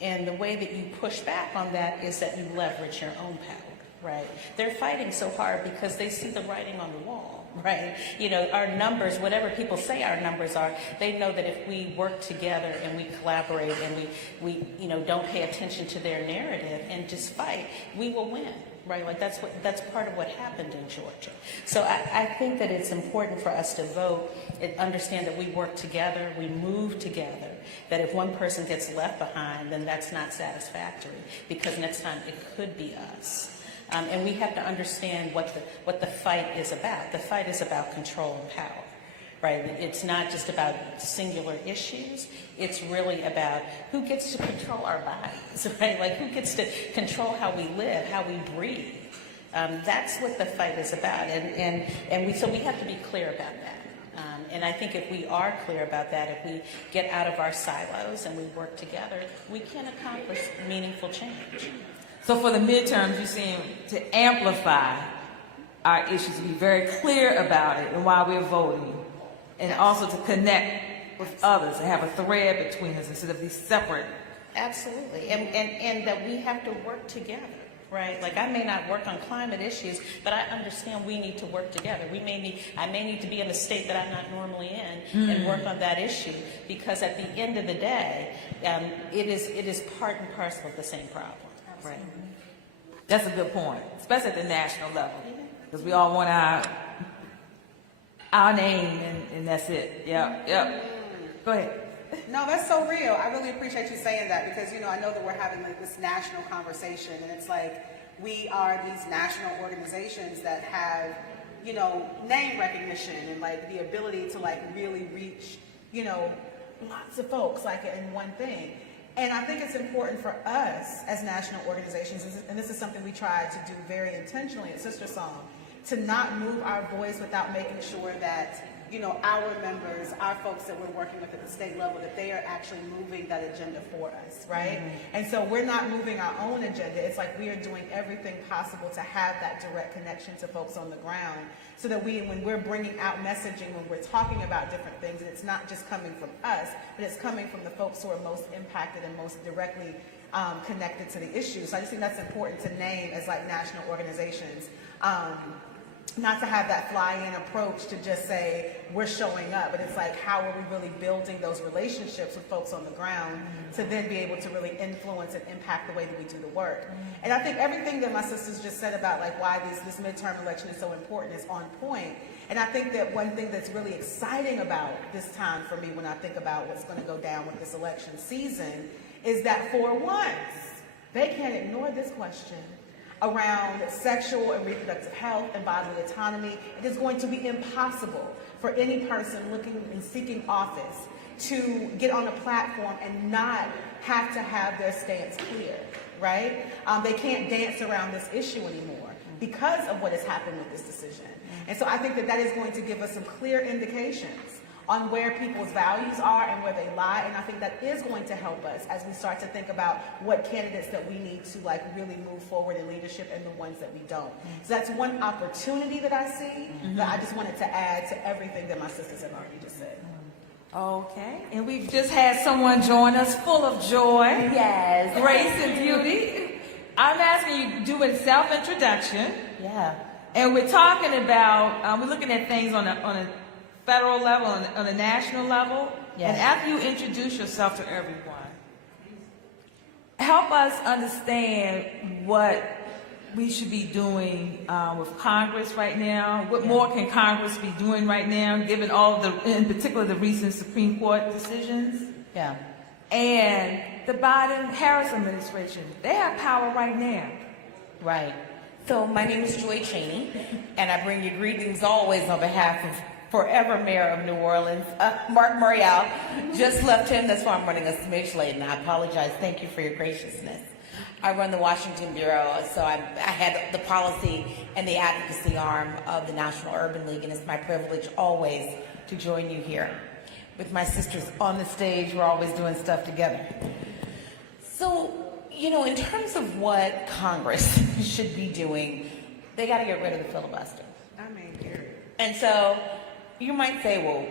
And the way that you push back on that is that you leverage your own power, right? They're fighting so hard because they see the writing on the wall, right? You know, our numbers, whatever people say our numbers are, they know that if we work together and we collaborate and we you know, don't pay attention to their narrative and just fight, we will win. Right, like that's part of what happened in Georgia. So I think that it's important for us to vote and understand that we work together, we move together, that if one person gets left behind, then that's not satisfactory, because next time it could be us. And we have to understand what the fight is about. The fight is about control and power. Right? It's not just about singular issues. It's really about who gets to control our bodies, right? Like who gets to control how we live, how we breathe. That's what the fight is about, and so we have to be clear about that. And I think if we are clear about that, if we get out of our silos and we work together, we can accomplish meaningful change. So for the midterms, you seem to amplify our issues, to be very clear about it and why we're voting. And also to connect with others and have a thread between us instead of these separate. Absolutely, and that we have to work together, right? Like I may not work on climate issues, but I understand we need to work together. I may need to be in a state that I'm not normally in and work on that issue, because at the end of the day, it is part and parcel of the same problem. Right. That's a good point, especially at the national level, because we all want our name, and that's it. Yep. Go ahead. No, that's so real. I really appreciate you saying that, because, you know, I know that we're having like this national conversation, and it's like we are these national organizations that have, you know, name recognition and like the ability to like really reach, you know, lots of folks like in one thing. And I think it's important for us as national organizations, and this is something we try to do very intentionally at Sister Song, to not move our voice without making sure that, you know, our members, our folks that we're working with at the state level, that they are actually moving that agenda for us, right? And so we're not moving our own agenda. It's like we are doing everything possible to have that direct connection to folks on the ground, so that when we're bringing out messaging, when we're talking about different things, and it's not just coming from us, but it's coming from the folks who are most impacted and most directly connected to the issue. So I just think that's important to name as like national organizations. Not to have that fly-in approach to just say we're showing up, but it's like how are we really building those relationships with folks on the ground to then be able to really influence and impact the way that we do the work. And I think everything that my sisters just said about like why this midterm election is so important is on point. And I think that one thing that's really exciting about this time for me when I think about what's going to go down with this election season is that for once, they can't ignore this question around sexual and reproductive health and bodily autonomy. It is going to be impossible for any person looking and seeking office to get on a platform and not have to have their stance clear, right? They can't dance around this issue anymore because of what has happened with this decision. And so I think that is going to give us some clear indications on where people's values are and where they lie, and I think that is going to help us as we start to think about what candidates that we need to like really move forward in leadership and the ones that we don't. So that's one opportunity that I see that I just wanted to add to everything that my sisters have already just said. Okay, and we've just had someone join us full of joy, yes, grace and beauty. I'm asking you to do a self-introduction. Yeah. And we're talking about, we're looking at things on a federal level, on a national level. Yes. And after you introduce yourself to everyone, help us understand what we should be doing with Congress right now. What more can Congress be doing right now, given all in particular, the recent Supreme Court decisions? Yeah. And the Biden-Harris administration, they have power right now. Right. So my name is Joy Cheney, and I bring you greetings always on behalf of forever Mayor of New Orleans, Marc Morial. Just left him, that's why I'm running a smidge late, and I apologize. Thank you for your graciousness. I run the Washington Bureau, so I had the policy and the advocacy arm of the National Urban League, and it's my privilege always to join you here. With my sisters on the stage, we're always doing stuff together. So, you know, in terms of what Congress should be doing, they got to get rid of the filibuster. I mean, period. And so you might say, well,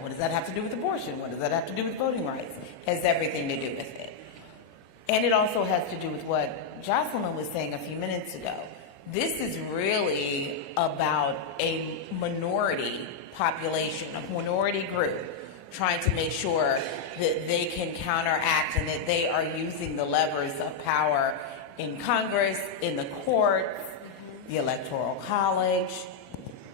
what does that have to do with abortion? What does that have to do with voting rights? It has everything to do with it. And it also has to do with what Jocelyn was saying a few minutes ago. This is really about a minority population, a minority group, trying to make sure that they can counteract and that they are using the levers of power in Congress, in the courts, the Electoral College,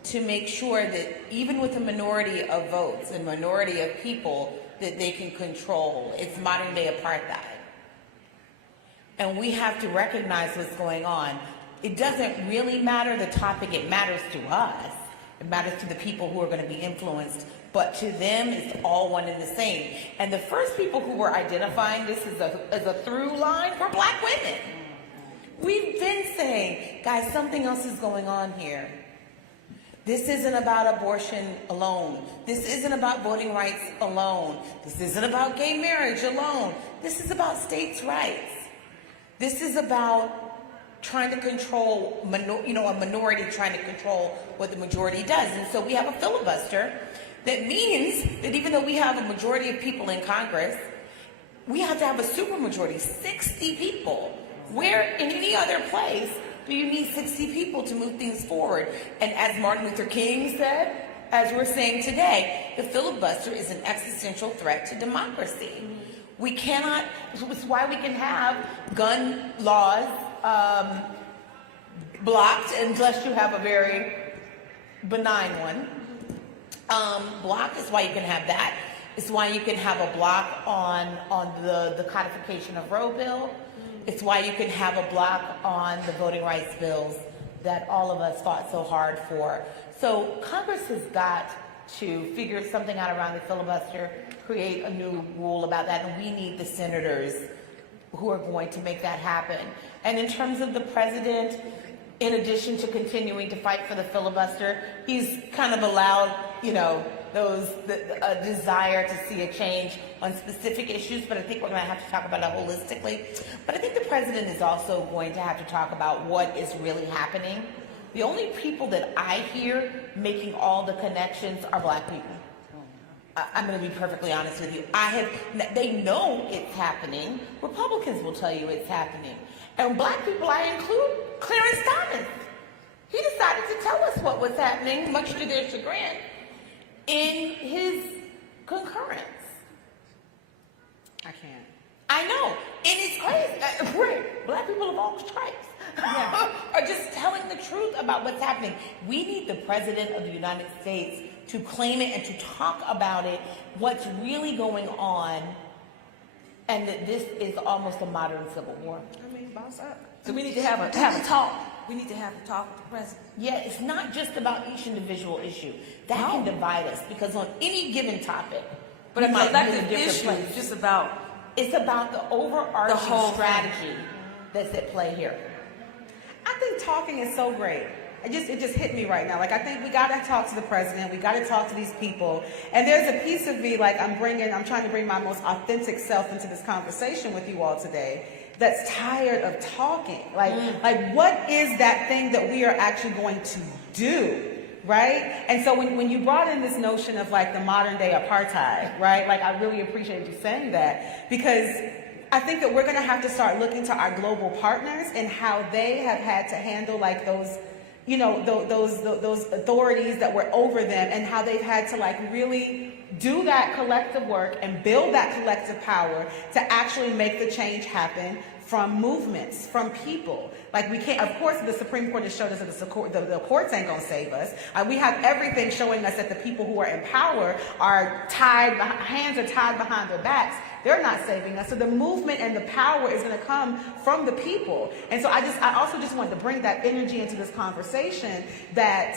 to make sure that even with a minority of votes and minority of people, that they can control. It's modern day apartheid. And we have to recognize what's going on. It doesn't really matter the topic, it matters to us. It matters to the people who are going to be influenced, but to them it's all one and the same. And the first people who were identifying this as a through line were Black women. We've been saying, guys, something else is going on here. This isn't about abortion alone. This isn't about voting rights alone. This isn't about gay marriage alone. This is about states' rights. This is about trying to control, a minority trying to control what the majority does. And so we have a filibuster that means that even though we have a majority of people in Congress, we have to have a supermajority, 60 people. Where in any other place do you need 60 people to move things forward? And as Martin Luther King said, as we're saying today, the filibuster is an existential threat to democracy. We cannot, it's why we can have gun laws blocked unless you have a very benign one. Blocked is why you can have that. It's why you can have a block on the codification of Roe bill. It's why you can have a block on the voting rights bills that all of us fought so hard for. So Congress has got to figure something out around the filibuster, create a new rule about that, and we need the senators who are going to make that happen. And in terms of the president, in addition to continuing to fight for the filibuster, he's kind of allowed, a desire to see a change on specific issues, but I think we're going to have to talk about it holistically. But I think the president is also going to have to talk about what is really happening. The only people that I hear making all the connections are Black people. I'm going to be perfectly honest with you. They know it's happening. Republicans will tell you it's happening. And Black people, I include Clarence Thomas. He decided to tell us what was happening, much to their chagrin, in his concurrence. I can't. I know. And it's crazy. Black people of all stripes are just telling the truth about what's happening. We need the President of the United States to claim it and to talk about it, what's really going on, and that this is almost a modern civil war. I mean, boss up. So we need to have a talk. We need to have a talk with the president. Yeah, it's not just about each individual issue. That can divide us, because on any given topic, but a collective issue is just about... It's about the overarching strategy that's at play here. I think talking is so great. It just hit me right now. Like, I think we got to talk to the president. We got to talk to these people. And there's a piece of me, like, I'm trying to bring my most authentic self into this conversation with you all today, that's tired of talking. Like what is that thing that we are actually going to do? Right? And so when you brought in this notion of like the modern day apartheid, right? Like, I really appreciate you saying that, because I think that we're going to have to start looking to our global partners and how they have had to handle like those authorities that were over them, and how they've had to like really do that collective work and build that collective power to actually make the change happen from movements, from people. Like, we can't, of course, the Supreme Court has showed us that the courts ain't gonna save us. We have everything showing us that the people who are in power are hands are tied behind their backs. They're not saving us. So the movement and the power is gonna come from the people. And so I also just wanted to bring that energy into this conversation, that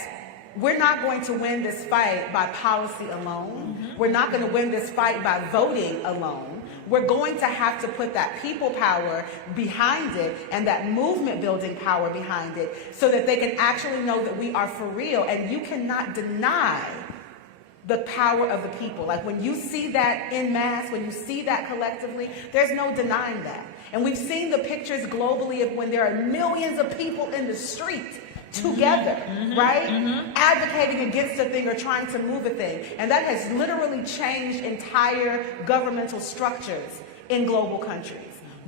we're not going to win this fight by policy alone. Mm-hmm. We're not going to win this fight by voting alone. We're going to have to put that people power behind it and that movement building power behind it, so that they can actually know that we are for real. And you cannot deny the power of the people. Like, when you see that en masse, when you see that collectively, there's no denying that. And we've seen the pictures globally of when there are millions of people in the street together, right? Advocating against a thing or trying to move a thing. And that has literally changed entire governmental structures in global countries.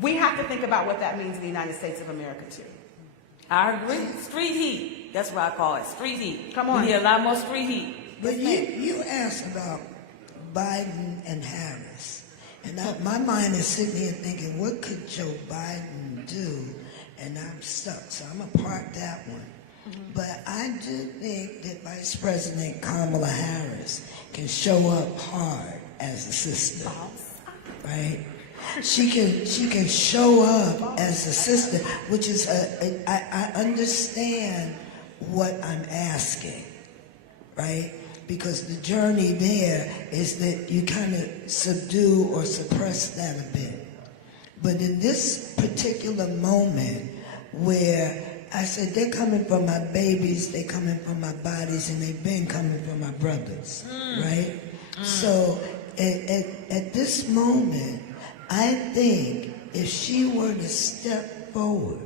We have to think about what that means in the United States of America too. I agree. Street heat. That's what I call it. Street heat. Come on. We need a lot more street heat. But you asked about Biden and Harris. And my mind is sitting here thinking, what could Joe Biden do? And I'm stuck, so I'm going to park that one. But I do think that Vice President Kamala Harris can show up hard as a sister, right? She can show up as a sister, which is, I understand what I'm asking, right? Because the journey there is that you kind of subdue or suppress that a bit. But in this particular moment where I said, they're coming from my babies, they're coming from my bodies, and they've been coming from my brothers, right? So at this moment, I think if she were to step forward,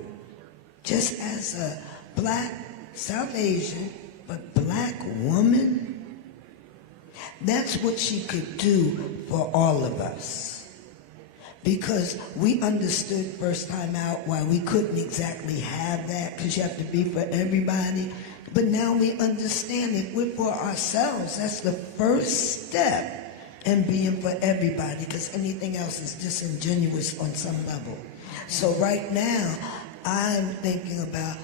just as a black, South Asian, but black woman, that's what she could do for all of us. Because we understood first time out why we couldn't exactly have that, because you have to be for everybody. But now we understand if we're for ourselves, that's the first step in being for everybody, because anything else is disingenuous on some level. So right now, I'm thinking about,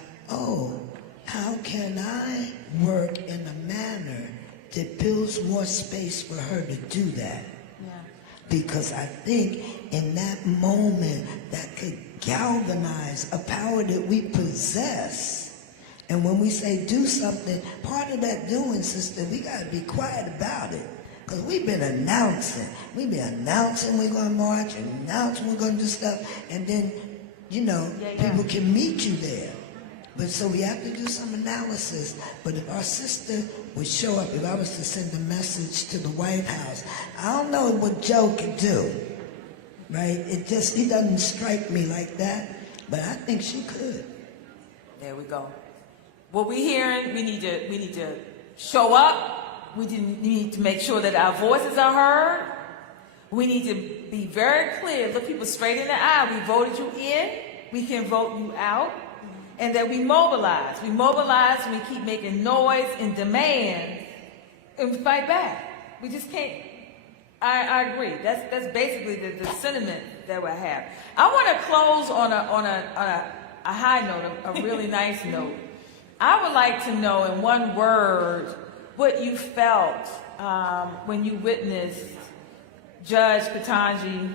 how can I work in a manner that builds more space for her to do that? Because I think in that moment that could galvanize a power that we possess. And when we say do something, part of that doing, sister, we got to be quiet about it. Because we've been announcing. We've been announcing we're going to march, and announcing we're going to do stuff. And then, people can meet you there. But so we have to do some analysis. But if our sister would show up, if I was to send a message to the White House, I don't know what Joe could do, right? He doesn't strike me like that, but I think she could. There we go. What we're hearing, we need to show up. We need to make sure that our voices are heard. We need to be very clear, look people straight in the eye. We voted you in, we can vote you out. And that we mobilize. We mobilize and we keep making noise and demand and we fight back. We just can't. I agree. That's basically the sentiment that we have. I want to close on a high note, a really nice note. I would like to know in one word what you felt when you witnessed Judge Ketanji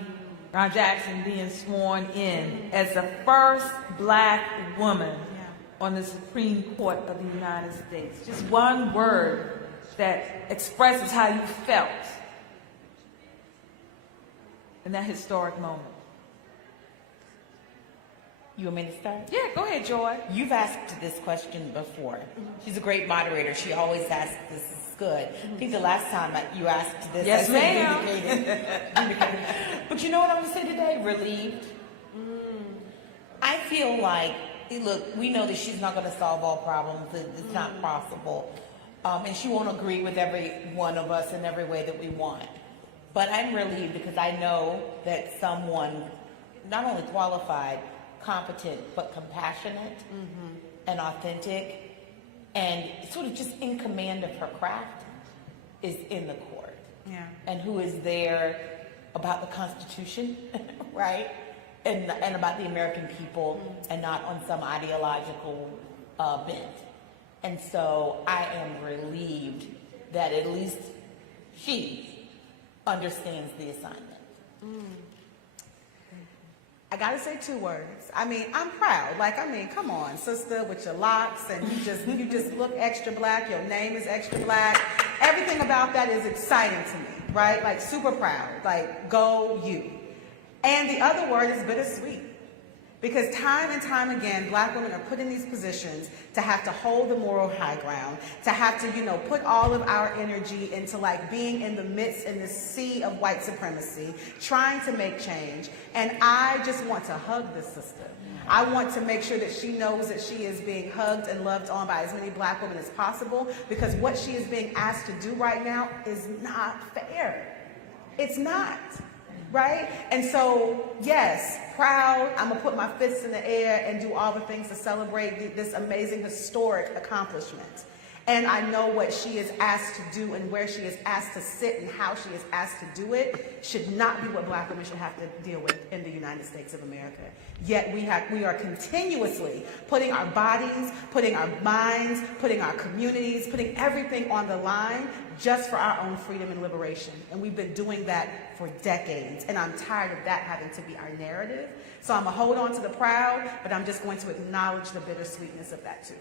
Brown Jackson being sworn in as the first black woman on the Supreme Court of the United States. Just one word that expresses how you felt in that historic moment. You want me to start? Yeah, go ahead, Joy. You've asked this question before. She's a great moderator. She always asks this. Good. I think the last time you asked this, yes, I ma'am. Vindicated. But you know what I'm going to say today? Relieved. I feel like, look, we know that she's not going to solve all problems. It's not possible. And she won't agree with every one of us in every way that we want. But I'm relieved because I know that someone, not only qualified, competent, but compassionate and authentic, and sort of just in command of her craft is in the court. Yeah. And who is there about the Constitution, right? And about the American people and not on some ideological bent. And so I am relieved that at least she understands the assignment. I gotta say two words. I'm proud. Come on, sister, with your locks, and you just look extra black. Your name is extra black. Everything about that is exciting to me, right? Like super proud. Like go you. And the other word is bittersweet. Because time and time again, black women are put in these positions to have to hold the moral high ground, to have to, put all of our energy into being in the midst in this sea of white supremacy, trying to make change. And I just want to hug this sister. I want to make sure that she knows that she is being hugged and loved on by as many black women as possible, because what she is being asked to do right now is not fair. It's not. right? And so, yes, proud, I'm gonna put my fists in the air and do all the things to celebrate this amazing, historic accomplishment. And I know what she is asked to do and where she is asked to sit and how she is asked to do it should not be what Black women should have to deal with in the United States of America. Yet we are continuously putting our bodies, putting our minds, putting our communities, putting everything on the line just for our own freedom and liberation. And we've been doing that for decades. And I'm tired of that having to be our narrative. So I'm gonna hold on to the proud, but I'm just going to acknowledge the bittersweetness of that too.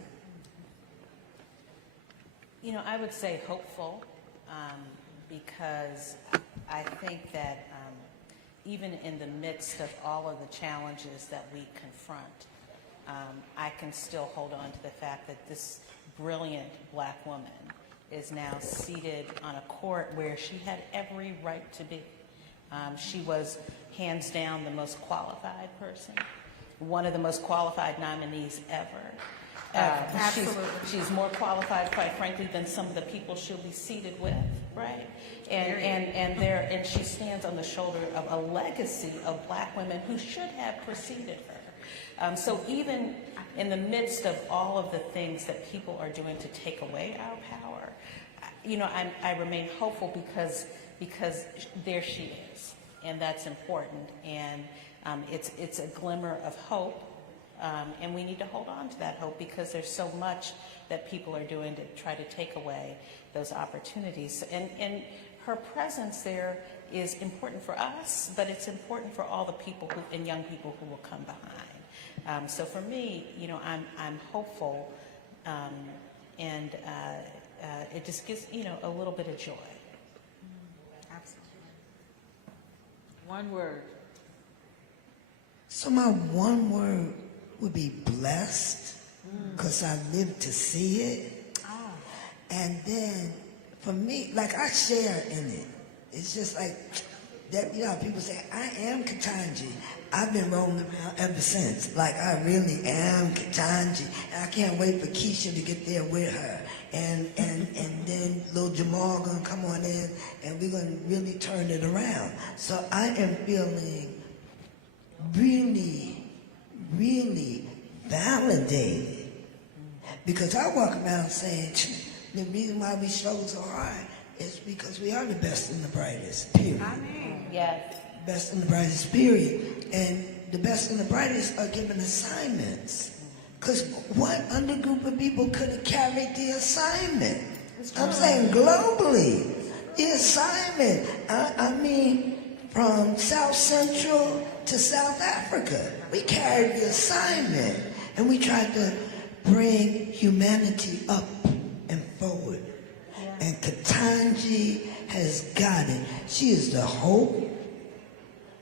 You know, I would say hopeful, because I think that even in the midst of all of the challenges that we confront, I can still hold on to the fact that this brilliant Black woman is now seated on a court where she had every right to be. She was hands down the most qualified person, one of the most qualified nominees ever. Absolutely. She's more qualified, quite frankly, than some of the people she'll be seated with, right? And she stands on the shoulder of a legacy of Black women who should have preceded her. So even in the midst of all of the things that people are doing to take away our power, you know, I remain hopeful because there she is, and that's important, and it's a glimmer of hope. And we need to hold on to that hope because there's so much that people are doing to try to take away those opportunities. And her presence there is important for us, but it's important for all the people and young people who will come behind. So for me, you know, I'm hopeful, and it just gives, you know, a little bit of joy. Absolutely. One word. So my one word would be blessed, because I lived to see it. Oh. And then for me, like I share in it. It's just like that, you know, people say, I am Ketanji. I've been rolling around ever since. Like I really am Ketanji. And I can't wait for Keisha to get there with her. And then little Jamal gonna come on in and we're gonna really turn it around. So I am feeling really, really validated, because I walk around saying the reason why we struggle so hard is because we are the best and the brightest, period. I mean, yes. Best and the brightest, period. And the best and the brightest are given assignments. Because what other group of people could have carried the assignment? I'm saying globally, the assignment. I mean, from South Central to South Africa, we carried the assignment, and we tried to bring humanity up and forward. And Ketanji has got it. She is the hope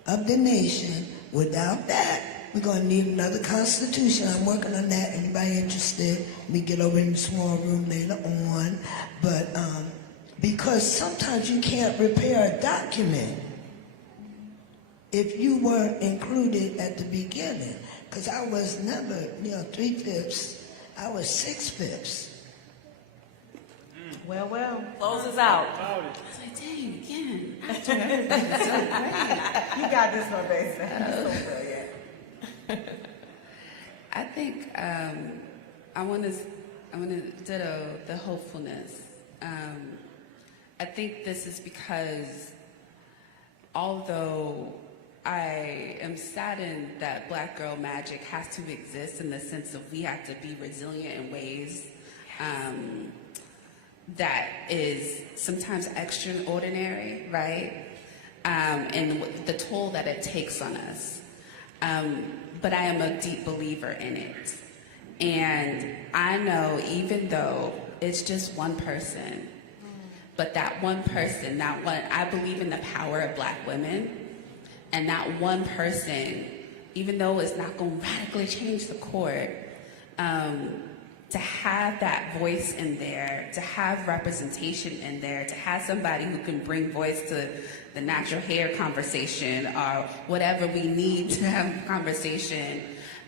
of the nation. Without that, we're going to need another constitution. I'm working on that. Anybody interested? We get over in the small room later on. But because sometimes you can't repair a document if you weren't included at the beginning. Because I was never, 3/5. I was 6/5. Well. Close us out. I was like, dang, again. You got this, Norvesa. So brilliant. I think I want to ditto the hopefulness. I think this is because although I am saddened that Black girl magic has to exist in the sense of we have to be resilient in ways that is sometimes extraordinary, right? And the toll that it takes on us. But I am a deep believer in it. And I know even though it's just one person, but that one person, I believe in the power of Black women. And that one person, even though it's not going to radically change the court, to have that voice in there, to have representation in there, to have somebody who can bring voice to the natural hair conversation or whatever we need to have a conversation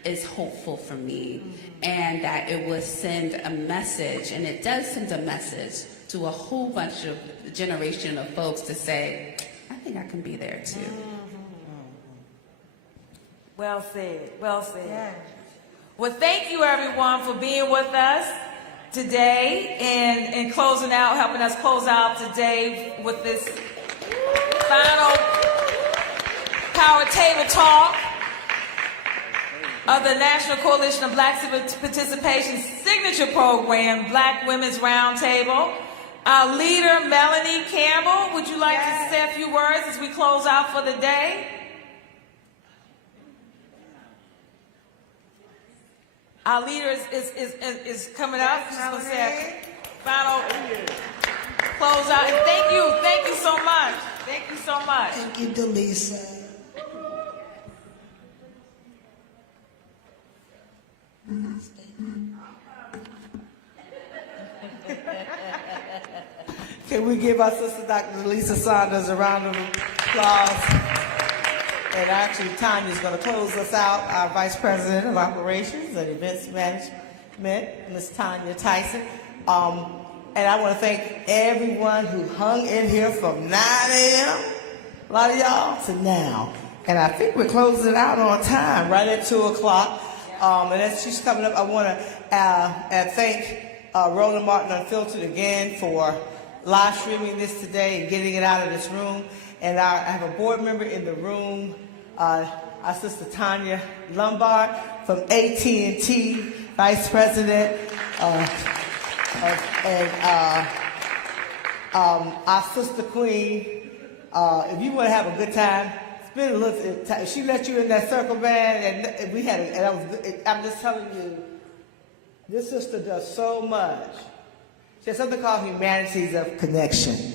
is hopeful for me. And that it will send a message, and it does send a message to a whole bunch of generation of folks to say, I think I can be there too. Well said. Well said. Yeah. Well, thank you everyone for being with us today and closing out, helping us close out today with this final power table talk of the National Coalition of Black Civic Participation signature program, Black Women's Roundtable. Our leader, Melanie Campbell, would you like to say a few words as we close out for the day? Our leader is coming up. She's going to say a final close out. And thank you so much. Thank you so much. Thank you, Delisa. Can we give our sister Dr. Lisa Saunders a round of applause? And actually, Tanya's going to close us out, our Vice President of Operations and Events Management, Ms. Tanya Tyson. And I want to thank everyone who hung in here from 9 a.m., a lot of y'all, to now. And I think we're closing it out on time, right at 2 o'clock. And as she's coming up, I want to thank Roland Martin Unfiltered again for live streaming this today and getting it out of this room. And I have a board member in the room, our sister Tanya Lombard from AT&T, Vice President, and our sister Queen. If you want to have a good time, spend a little time. She let you in that circle band, and we had. I'm just telling you, this sister does so much. She has something called Humanities of Connection.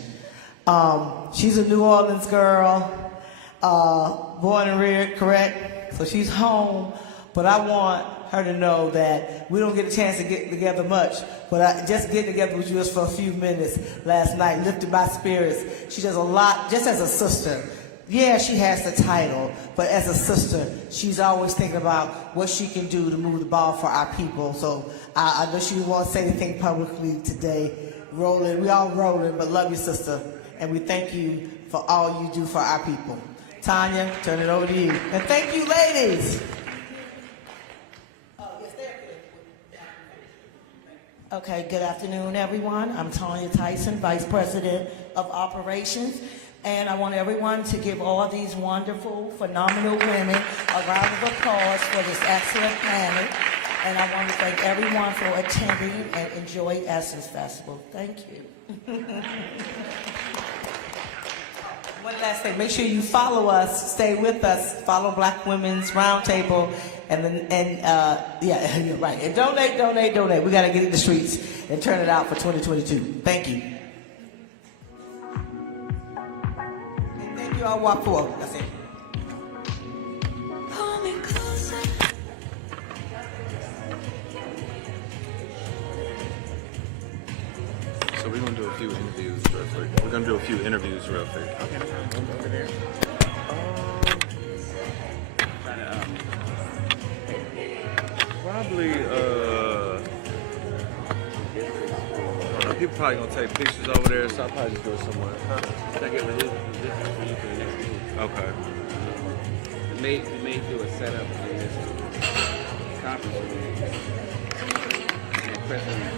She's a New Orleans girl, born and reared, correct? So she's home, but I want her to know that we don't get a chance to get together much, but I just get together with you just for a few minutes last night, lifted my spirits. She does a lot, just as a sister. Yeah, she has the title, but as a sister, she's always thinking about what she can do to move the ball for our people. So I know she won't say anything publicly today. Roland, we all rolling, but love you, sister. And we thank you for all you do for our people. Tanya, turn it over to you. And thank you, ladies. Okay, good afternoon, everyone. I'm Tanya Tyson, Vice President of Operations. And I want everyone to give all these wonderful, phenomenal women a round of applause for this excellent planning. And I want to thank everyone for attending and enjoy Essence Festival. Thank you. One last thing, make sure you follow us, stay with us, follow Black Women's Roundtable, yeah, you're right. And donate. We got to get in the streets and turn it out for 2022. Thank you. And thank you all, walk forward. That's it. So we're going to do a few interviews real quick. We're going to do a few interviews real quick. Okay. Over there. Probably, people probably going to take pictures over there, so I'll probably just go somewhere. Huh? Okay. We may do a setup on this conference room. President